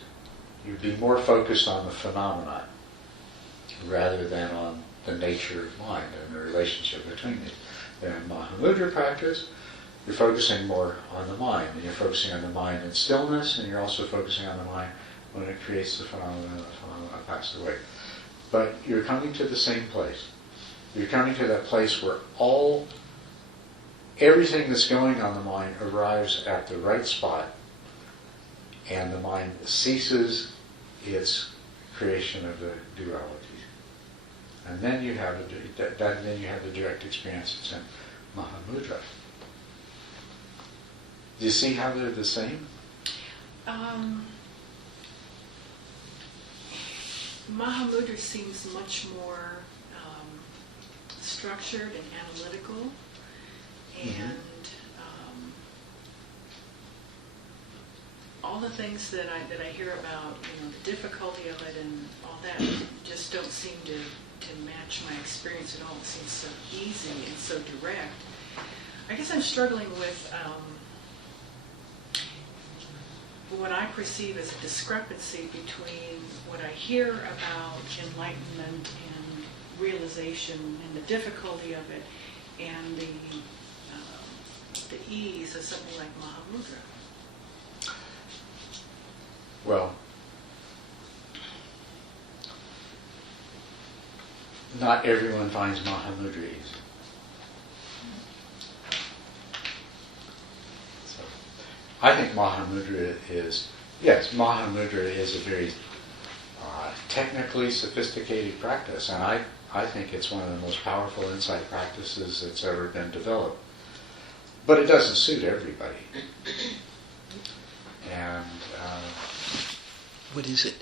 you'd be more focused on the phenomenon rather than on the nature of mind and the relationship between it. In Mahamudra practice, you're focusing more on the mind, and you're focusing on the mind in stillness, and you're also focusing on the mind when it creates the phenomenon and the phenomenon passes away. But you're coming to the same place. You're coming to that place where everything that's going on in the mind arrives at the right spot, and the mind ceases its creation of the duality. And then you have the direct experience that's in Mahamudra. Do you see how they're the same? Mahamudra seems much more structured and analytical, and all the things that I hear about, the difficulty of it and all that, just don't seem to match my experience at all. It seems so easy and so direct. I guess I'm struggling with what I perceive as a discrepancy between what I hear about enlightenment and realization and the difficulty of it and the ease of something like Mahamudra. Well, not everyone finds Mahamudra easy. So, I think Mahamudra is a very technically sophisticated practice, and I think it's one of the most powerful insight practices that's ever been developed. But it doesn't suit everybody. And what is it?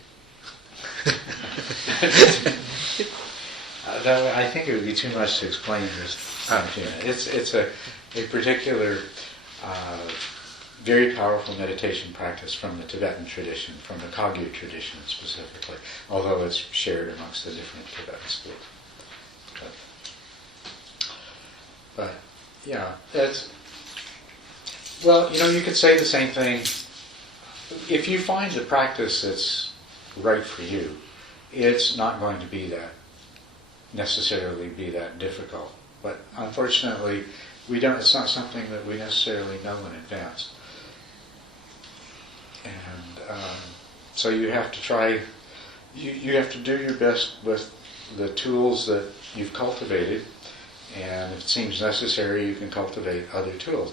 I think it would be too much to explain this. It's a particular very powerful meditation practice from the Tibetan tradition, from the Kagyu tradition specifically, although it's shared amongst the different Tibetan schools. But yeah, you could say the same thing. If you find the practice that's right for you, it's not going to be that necessarily be that difficult. But unfortunately, it's not something that we necessarily know in advance. And so you have to try, you have to do your best with the tools that you've cultivated, and if it seems necessary, you can cultivate other tools.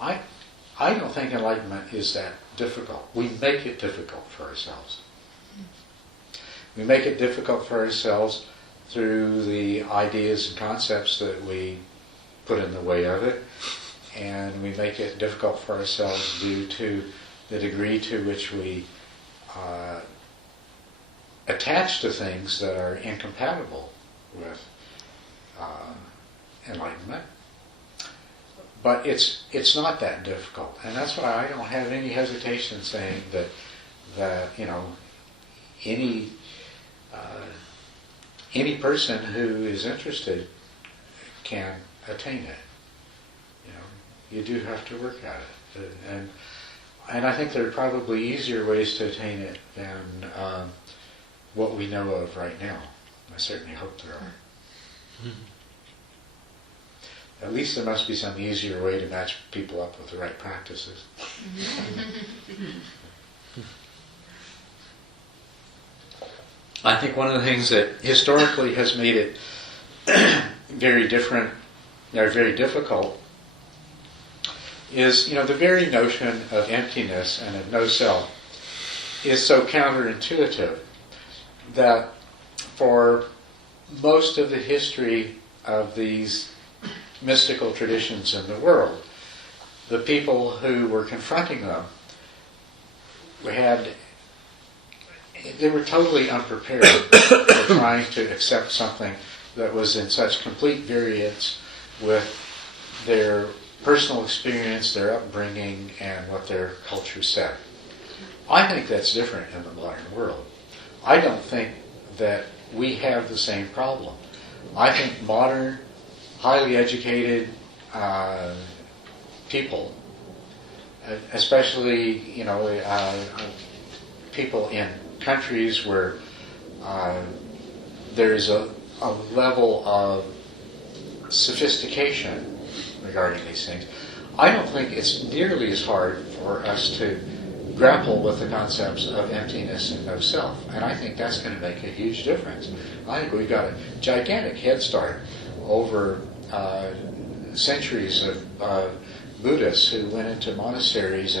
I don't think enlightenment is that difficult. We make it difficult for ourselves. We make it difficult for ourselves through the ideas and concepts that we put in the way of it, and we make it difficult for ourselves due to the degree to which we attach to things that are incompatible with enlightenment. But it's not that difficult, and that's why I don't have any hesitation saying that any person who is interested can attain it. You do have to work at it, and I think there are probably easier ways to attain it than what we know of right now. I certainly hope there are. At least there must be some easier way to match people up with the right practices. I think one of the things that historically has made it very different, or very difficult, is, the very notion of emptiness and of no self is so counterintuitive that for most of the history of these mystical traditions in the world, the people who were confronting them they were totally unprepared for trying to accept something that was in such complete variance with their personal experience, their upbringing, and what their culture said. I think that's different in the modern world. I don't think that we have the same problem. I think modern, highly educated people, especially people in countries where there's a level of sophistication regarding these things, I don't think it's nearly as hard for us to grapple with the concepts of emptiness and no self. And I think that's going to make a huge difference. I think we've got a gigantic head start over centuries of Buddhists who went into monasteries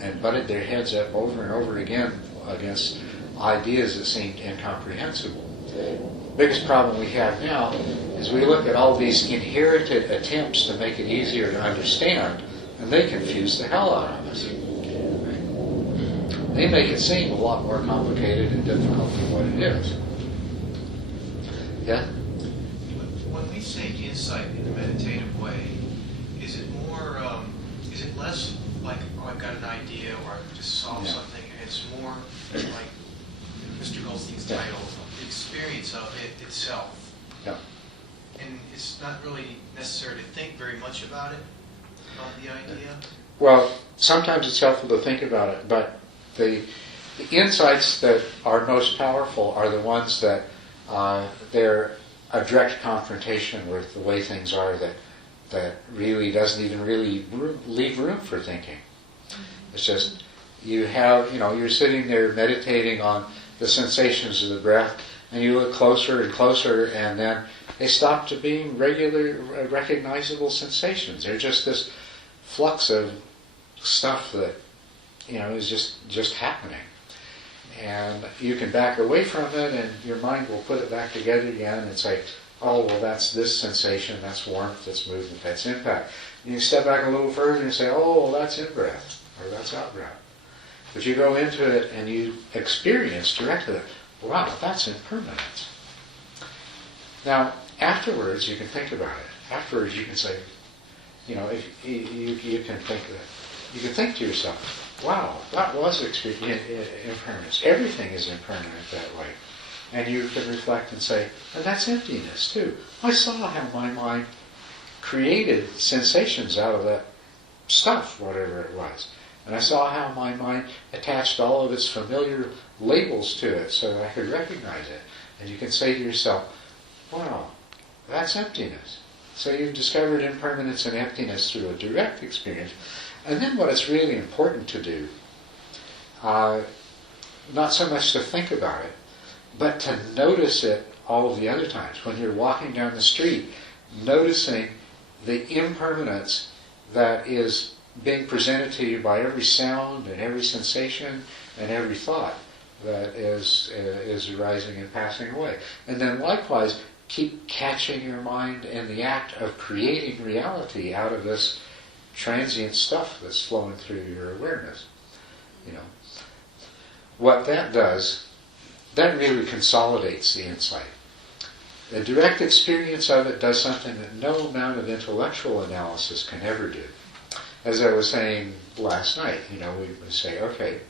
and butted their heads up over and over again against ideas that seemed incomprehensible. The biggest problem we have now is we look at all these inherited attempts to make it easier to understand, and they confuse the hell out of us. They make it seem a lot more complicated and difficult than what it is. Yeah? When we seek insight in a meditative way, is it more, is it less like, oh, I've got an idea, or I've just solved something, and it's more like Mr. Goldstein's title, the experience of it itself? Yeah. And it's not really necessary to think very much about it, about the idea? Well, sometimes it's helpful to think about it, but the insights that are most powerful are the ones that they're a direct confrontation with the way things are that really doesn't even really leave room for thinking. It's just, you're sitting there meditating on the sensations of the breath, and you look closer and closer, and then they stop to being regular, recognizable sensations. They're just this flux of stuff that is just happening. And you can back away from it, and your mind will put it back together again and say, oh, well, that's this sensation, that's warmth, that's movement, that's impact. And you step back a little further and say, oh, well, that's in-breath, or that's out-breath. But you go into it and you experience directly, wow, that's impermanence. Now, afterwards, you can think about it. Afterwards, you can say, you can think that. You can think to yourself, wow, that was impermanence. Everything is impermanent that way. And you can reflect and say, and that's emptiness too. I saw how my mind created sensations out of that stuff, whatever it was. And I saw how my mind attached all of its familiar labels to it so that I could recognize it. And you can say to yourself, wow, that's emptiness. So you've discovered impermanence and emptiness through a direct experience. And then what it's really important to do, not so much to think about it, but to notice it all of the other times. When you're walking down the street, noticing the impermanence that is being presented to you by every sound and every sensation and every thought that is arising and passing away. And then likewise, keep catching your mind in the act of creating reality out of this transient stuff that's flowing through your awareness. What that does, that really consolidates the insight. The direct experience of it does something that no amount of intellectual analysis can ever do. As I was saying last night, we would say, okay,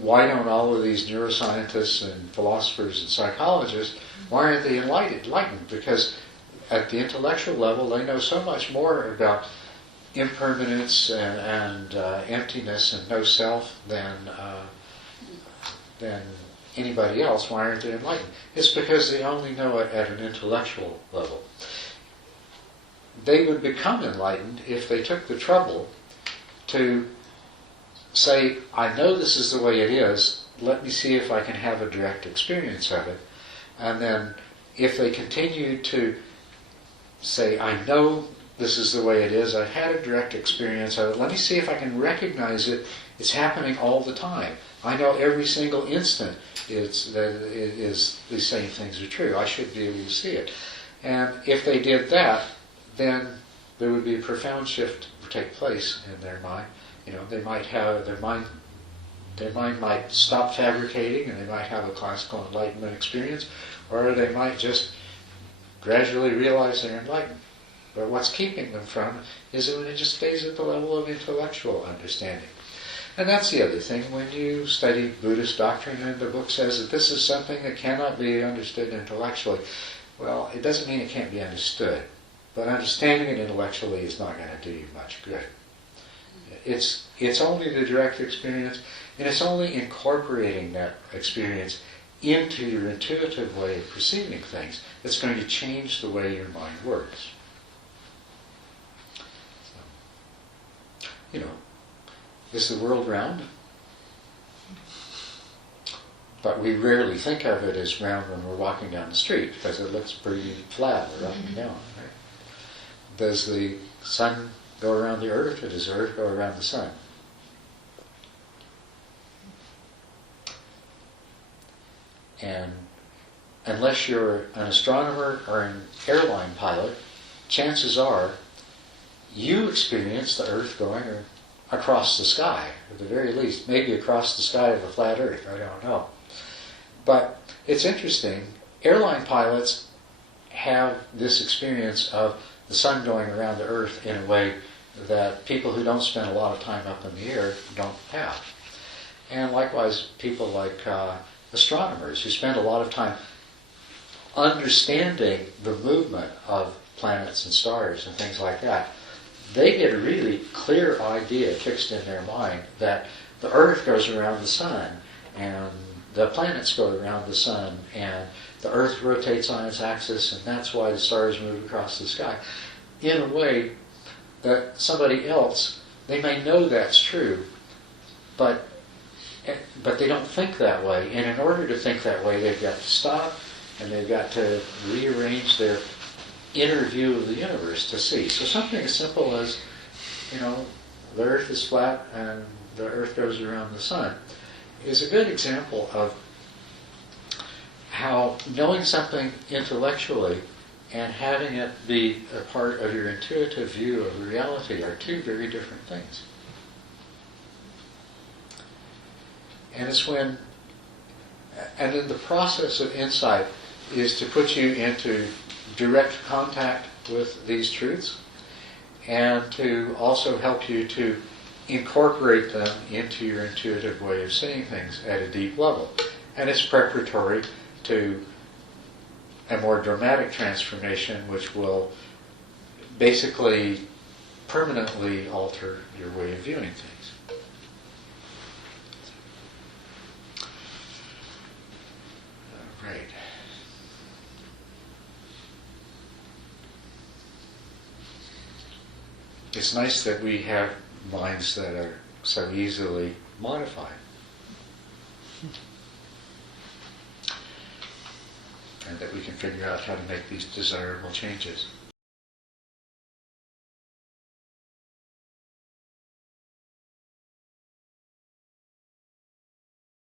why don't all of these neuroscientists and philosophers and psychologists, why aren't they enlightened? Because at the intellectual level, they know so much more about impermanence and emptiness and no self than anybody else. Why aren't they enlightened? It's because they only know it at an intellectual level. They would become enlightened if they took the trouble to say, I know this is the way it is, let me see if I can have a direct experience of it. And then if they continue to say, I know this is the way it is, I've had a direct experience of it, let me see if I can recognize it, it's happening all the time. I know every single instant these same things are true. I should be able to see it. And if they did that, then there would be a profound shift take place in their mind. They might have their mind might stop fabricating, and they might have a classical enlightenment experience, or they might just gradually realize they're enlightened. But what's keeping them from is that it just stays at the level of intellectual understanding. And that's the other thing. When you study Buddhist doctrine, and the book says that this is something that cannot be understood intellectually, well, it doesn't mean it can't be understood. But understanding it intellectually is not going to do you much good. It's only the direct experience, and it's only incorporating that experience into your intuitive way of perceiving things that's going to change the way your mind works. So, is the world round? But we rarely think of it as round when we're walking down the street, because it looks pretty flat or up and down. Right? Does the sun go around the earth, or does the earth go around the sun? And unless you're an astronomer or an airline pilot, chances are you experience the earth going across the sky, at the very least, maybe across the sky of a flat earth, I don't know. But it's interesting, airline pilots have this experience of the sun going around the earth in a way that people who don't spend a lot of time up in the air don't have. And likewise, people like astronomers who spend a lot of time understanding the movement of planets and stars and things like that, they get a really clear idea fixed in their mind that the earth goes around the sun, and the planets go around the sun, and the earth rotates on its axis, and that's why the stars move across the sky. In a way that somebody else, they may know that's true, but they don't think that way. And in order to think that way, they've got to stop, and they've got to rearrange their inner view of the universe to see. So something as simple as, the earth is flat and the earth goes around the sun is a good example of how knowing something intellectually and having it be a part of your intuitive view of reality are two very different things. And then the process of insight is to put you into direct contact with these truths, and to also help you to incorporate them into your intuitive way of seeing things at a deep level. And it's preparatory to a more dramatic transformation, which will basically permanently alter your way of viewing things. All right. It's nice that we have minds that are so easily modified. And that we can figure out how to make these desirable changes.